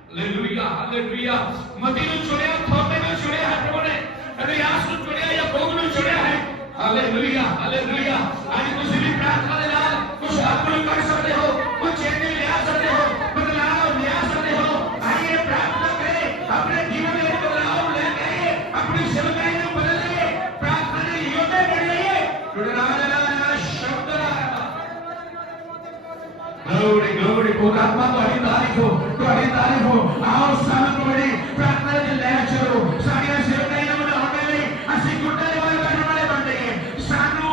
Hallelujah hallelujah. मती नूं चुनिया, थोमे नूं चुनिया है प्रभु ने, अन्द्रियास नूं चुनिया, याकूब नूं चुनिया है। Hallelujah hallelujah. आज तुसीं भी प्रार्थना दे नाल कुछ अपने कर सकते हो, कुछ चेंज ले आ सकते हो, बदलाव ले आ सकते हो। आइए प्रार्थना करें, अपने जीवन में बदलाव लेके आइए, अपनी सेवकाई को बदलिए, प्रार्थना के योद्धा बनिए। ग्लोरी ग्लोरी परमात्मा तुम्हारी तारीफ हो। आओ सामने बड़ी प्रार्थना के ले चलो। सारी सेवकाई को बनाने लिए असि गुड्डे वाले बनने वाले बन गए। सानू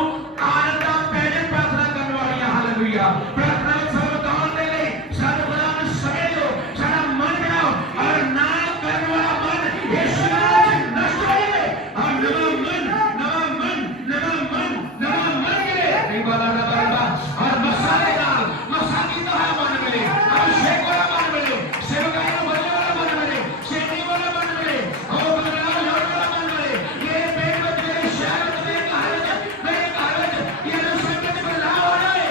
आनंद पहले प्रार्थना करने वाली। हालेलुया। प्रार्थना में सब काम दे ले, सारे खुदा ने समय दो, सारा मन बनाओ और ना करने वाला मन यीशु नाम नष्ट हो जाए। और नवा मन के लिए वाला ना और मसाले डाल, मसाकी तो है मन मिले, अभिषेक वाला मन मिले, सेवकाई का बनने वाला मन मिले, सेवनी वाला मन मिले, और बदलाव लाने वाला मन मिले। ये पेट में तेरे शहर में तेरे कहावत ये ना संगत बदलाव हो जाए।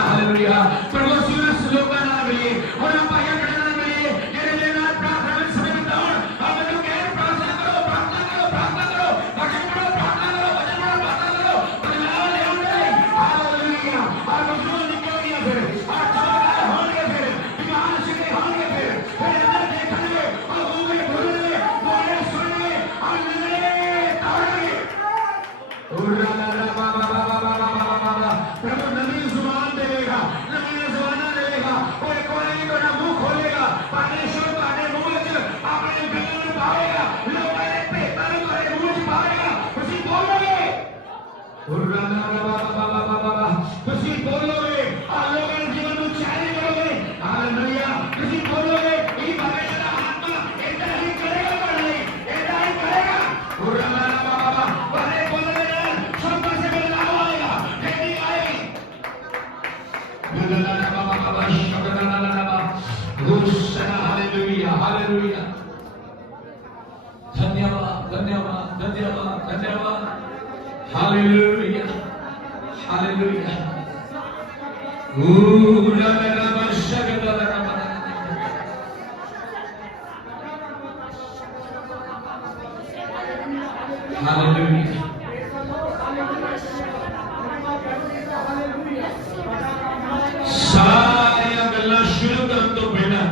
हालेलुया। प्रभु सूरज लोग ना मिले और आप आगे बढ़ना मिले। ये लेना प्रार्थना में समय बिताओ। अब जो कह प्रार्थना करो, प्रार्थना करो, प्रार्थना करो, वचन पढ़ो, प्रार्थना करो, वचन पढ़ो, प्रार्थना करो, बदलाव ले आओगे। हालेलुया। और मजबूत निकल गया फिर, और चमत्कार होंगे फिर, बीमार से होंगे फिर अंदर देखेंगे और गूंगे बोलेंगे, बोले सुनेंगे और नजरे ताड़ेंगे। प्रभु नवी जुबान देगा, नवी जबाना देगा, कोई कोई को ना मुंह खोलेगा, परमेश्वर का मुंह में अपने गले में पाएगा, लोग मेरे पेपर में मुंह में पाएगा, उसी बोलोगे, उसी बोलोगे, और लोगों के जीवन में चैलेंज करोगे। हालेलुया। उसी बोलोगे, ये परमेश्वर आत्मा ऐसा ही करेगा, ऐसा ही करेगा। पहले बोलोगे सब से बदलाव आएगा, नहीं आएगी। Hallelujah hallelujah. धन्यवाद धन्यवाद धन्यवाद धन्यवाद। Hallelujah hallelujah. हालेलुया। सारिया गल्लां शुरू करन तो पहला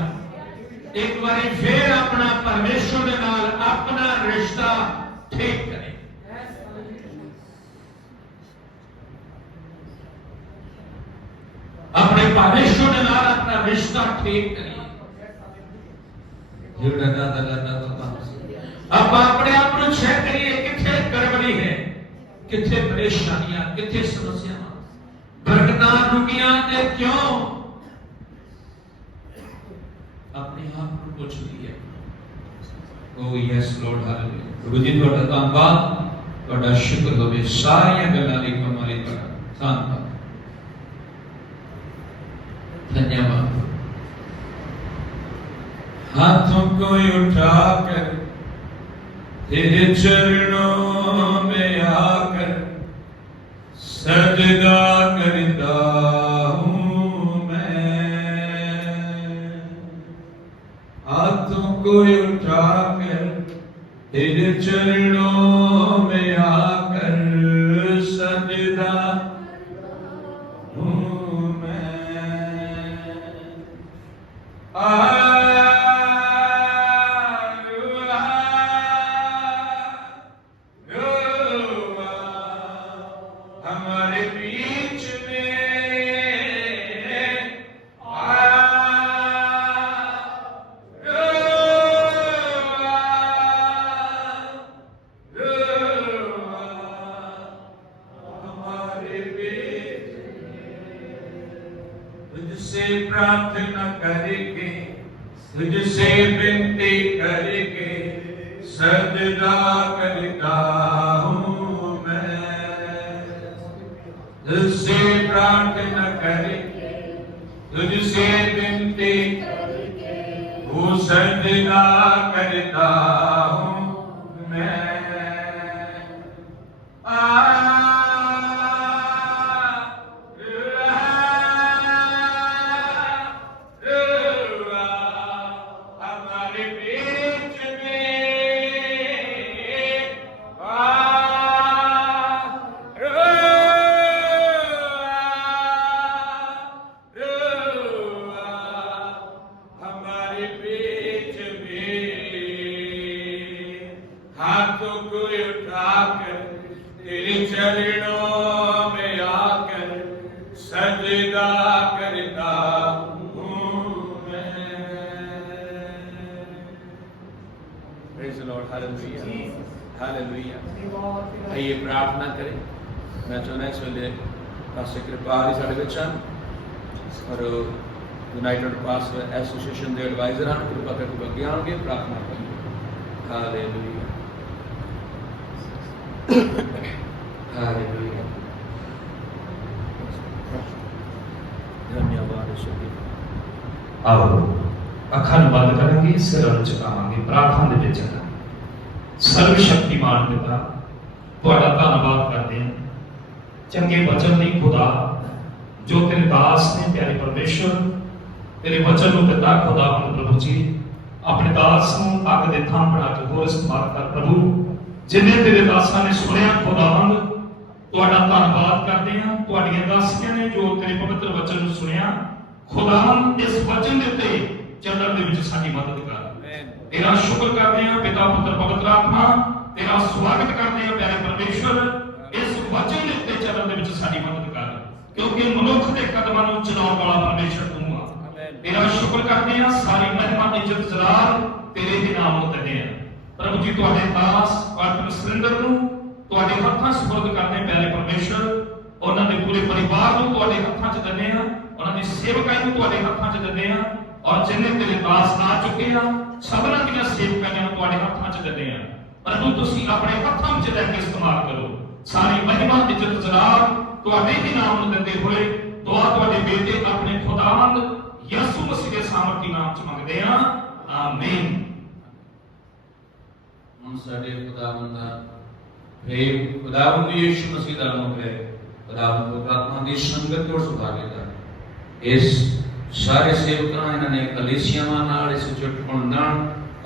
एक बारी फिर अपना परमेश्वर के नाल अपना रिश्ता ठीक करें। अपने परमेश्वर के नाल अपना रिश्ता ठीक करें। अब अपने आप को चेक करिए, किथे गड़बड़ी है, किथे परेशानियां, किथे समस्या, बरकतां रुकियां ते क्यों। अपने आप को पूछ लीजिए। Oh yes Lord hallelujah. प्रभु जी ਤੁਹਾਡਾ ਧੰਨਵਾਦ, ਤੁਹਾਡਾ ਸ਼ੁਕਰ ਹੋਵੇ ਸਾਰੀਆਂ ਗੱਲਾਂ ਲਈ ਹਮਾਰੇ ਧੰਨਵਾਦ धन्यवाद। हाथों को उठाकर तेरे चरणों में आकर सजदा करता हूँ मैं। हाथों को उठाकर तेरे चरणों में आकर सजदा हूँ मैं। हमारे बीच में प्रार्थना करके, तुझसे विनती करके सजदा करता हूँ मैं। तुझसे प्रार्थना करके, तुझसे विनती वो सजदा करता हूँ मैं। हमारे बीच में हाथों को उठाकर तेरे चरणों में आकर सजदा करता हूँ मैं। Praise the Lord, hallelujah, hallelujah। आइए प्रार्थना करें। मैं चाहना इस वेले पास्टर कृपाल साढ़े विच और यूनाइटेड पास्टर एसोसिएशन के एडवाइजर हैं, कृपा करके अगे आएंगे, प्रार्थना करेंगे। हालेलुया, हालेलुया, धन्यवाद यीशु। आओ ਅੱਖਾਂ ਨੂੰ ਬੰਦ ਕਰਾਂਗੇ, ਸਿਰਾਂ ਨੂੰ ਝੁਕਾਵਾਂਗੇ, ਪ੍ਰਾਰਥਨਾ ਦੇ ਵਿੱਚ ਜਾਣਾ। ਸਰਵ ਸ਼ਕਤੀਮਾਨ ਪਿਤਾ, ਤੁਹਾਡਾ ਧੰਨਵਾਦ ਕਰਦੇ ਹਾਂ ਚੰਗੇ ਵਚਨ ਲਈ ਖੁਦਾ, ਜੋ ਤੇਰੇ ਦਾਸ ਨੇ ਪਿਆਰੇ ਪਰਮੇਸ਼ਵਰ ਤੇਰੇ ਵਚਨ ਨੂੰ ਦਿੱਤਾ ਖੁਦਾਵੰਦ ਪ੍ਰਭੂ ਜੀ। ਆਪਣੇ ਦਾਸ ਨੂੰ ਅੱਗ ਦੇ ਥਾਂ ਬਣਾ ਕੇ ਹੋਰ ਇਸਤੇਮਾਲ ਕਰ ਪ੍ਰਭੂ। ਜਿੰਨੇ ਤੇਰੇ ਦਾਸਾਂ ਨੇ ਸੁਣਿਆ ਖੁਦਾਵੰਦ, ਤੁਹਾਡਾ ਧੰਨਵਾਦ ਕਰਦੇ ਹਾਂ। ਤੁਹਾਡੀਆਂ ਦਾਸੀਆਂ ਨੇ ਜੋ ਤੇਰੇ ਪਵਿੱਤਰ ਵਚਨ ਨੂੰ ਸੁਣਿਆ ਖੁਦਾਵੰਦ, ਇਸ ਵਚਨ ਦੇ ਉੱਤੇ ਚੱਲਣ ਦੇ ਵਿੱਚ ਸਾਡੀ ਮਦਦ ਕਰ। ਤੇਰਾ ਸ਼ੁਕਰ ਕਰਦੇ ਹਾਂ ਪਿਤਾ ਪੁੱਤਰ ਪਵਿੱਤਰ ਆਤਮਾ, ਤੇਰਾ ਸਵਾਗਤ ਕਰਦੇ ਹਾਂ ਪਿਆਰੇ ਪਰਮੇਸ਼ਵਰ। ਇਸ ਵਚਨ ਦੇ ਉੱਤੇ ਚੱਲਣ ਦੇ ਵਿੱਚ ਸਾਡੀ ਮਦਦ ਕਰ, ਕਿਉਂਕਿ ਮਨੁੱਖ ਦੇ ਕਦਮਾਂ ਨੂੰ ਚਲਾਉਣ ਵਾਲਾ ਪਰਮੇਸ਼ਵਰ ਤੂੰ ਆ। ਤੇਰਾ ਸ਼ੁਕਰ ਕਰਦੇ ਹਾਂ, ਸਾਰੀ ਮਹਿਮਾ ਇੱਜ਼ਤ ਜਲਾਲ ਤੇਰੇ ਹੀ ਨਾਮ ਨੂੰ ਦਿੰਦੇ ਹਾਂ ਪ੍ਰਭੂ ਜੀ। ਤੁਹਾਡੇ ਦਾਸ ਪਾਸਟਰ ਸੁਰਿੰਦਰ ਨੂੰ ਤੁਹਾਡੇ ਹੱਥਾਂ ਸਪੁਰਦ ਕਰਦੇ ਪਿਆਰੇ ਪਰਮੇਸ਼ਵਰ। ਉਹਨਾਂ ਦੇ ਪੂਰੇ ਪਰਿਵਾਰ ਨੂੰ ਤੁਹਾਡੇ ਹੱਥਾਂ 'ਚ ਦਿੰਦੇ ਹਾਂ, ਉਹਨਾਂ ਦੀ ਸੇਵਕਾਂ ਨੂੰ ਤੁਹਾਡੇ ਹੱਥਾਂ 'ਚ ਦਿੰਦੇ ਹਾਂ, ਔਰ ਜਿੰਨੇ ਤੇਰੇ ਦਾਸ ਆ ਚੁੱਕੇ ਆ ਸਭਨਾਂ ਦੀਆਂ ਸੇਵਕਾਂ ਨੂੰ ਤੁਹਾਡੇ ਹੱਥਾਂ 'ਚ ਦਿੰਦੇ ਹਾਂ ਪ੍ਰਭੂ। ਤੁਸੀਂ ਆਪਣੇ ਹੱਥਾਂ ਵਿੱਚ ਲੈ ਕੇ ਇਸਤੇਮਾਲ ਕਰੋ। ਸਾਰੀ ਮਹਿਮਾ ਇੱਜ਼ਤ ਜਲਾਲ ਤੁਹਾਡੇ ਹੀ ਨਾਮ ਨੂੰ ਦਿੰਦੇ ਹੋਏ ਦੁਆ ਤੁਹਾਡੇ ਬੇਟੇ ਆਪਣੇ ਖੁਦਾਵੰਦ ਯਿਸੂ ਮਸੀਹ ਦੇ ਸਾਮਰਥੀ ਨਾਮ 'ਚ ਮੰਗਦੇ ਹਾਂ, ਆਮੀਨ। ਹੁਣ ਸਾਡੇ ਖੁਦਾਵੰਦ ਦਾ ਪ੍ਰੇਮ, ਖੁਦਾਵੰਦ ਯਿਸੂ ਮਸੀਹ ਦਾ ਨਾਮ ਹੈ, ਖੁਦਾਵੰਦ ਦੀ ਆਤਮਾ ਦੀ ਸੰਗਤ और ਸੁਭਾਗਿਤਾ ਇਸ ਸਾਰੇ ਸੇਵਕਾਂ ਇਹਨਾਂ ਨੇ ਕਲੀਸਿਆਵਾਂ ਨਾਲ ਇਸ ਜੁਟਣ ਨਾਲ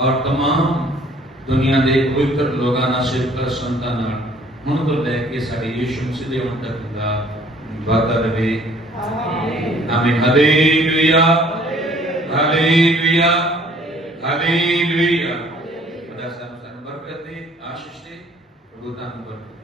ਔਰ तमाम ਦੁਨੀਆ ਦੇ ਪਵਿੱਤਰ ਲੋਕਾਂ ਨਾਲ ਸੇਵਕਾਂ ਸੰਤਾਂ ਨਾਲ ਹੁਣ ਤੋਂ ਲੈ ਕੇ ਸਾਡੇ ਯਿਸੂ ਮਸੀਹ ਦੇ ਹੁਣ ਤੱਕ ਦਾ ਵਾਅਦਾ ਰਹੇ। ਆਮੀਨ, ਆਮੀਨ, ਹਾਲੇਲੂਇਆ, ਹਾਲੇਲੂਇਆ, ਹਾਲੇਲੂਇਆ। ਖੁਦਾ ਸਾਨੂੰ ਬਰਕਤ ਦੇ, ਆਸ਼ੀਸ਼ ਦੇ, ਪ੍ਰਭੂ ਤੁਹਾਨੂੰ ਬਰਕਤ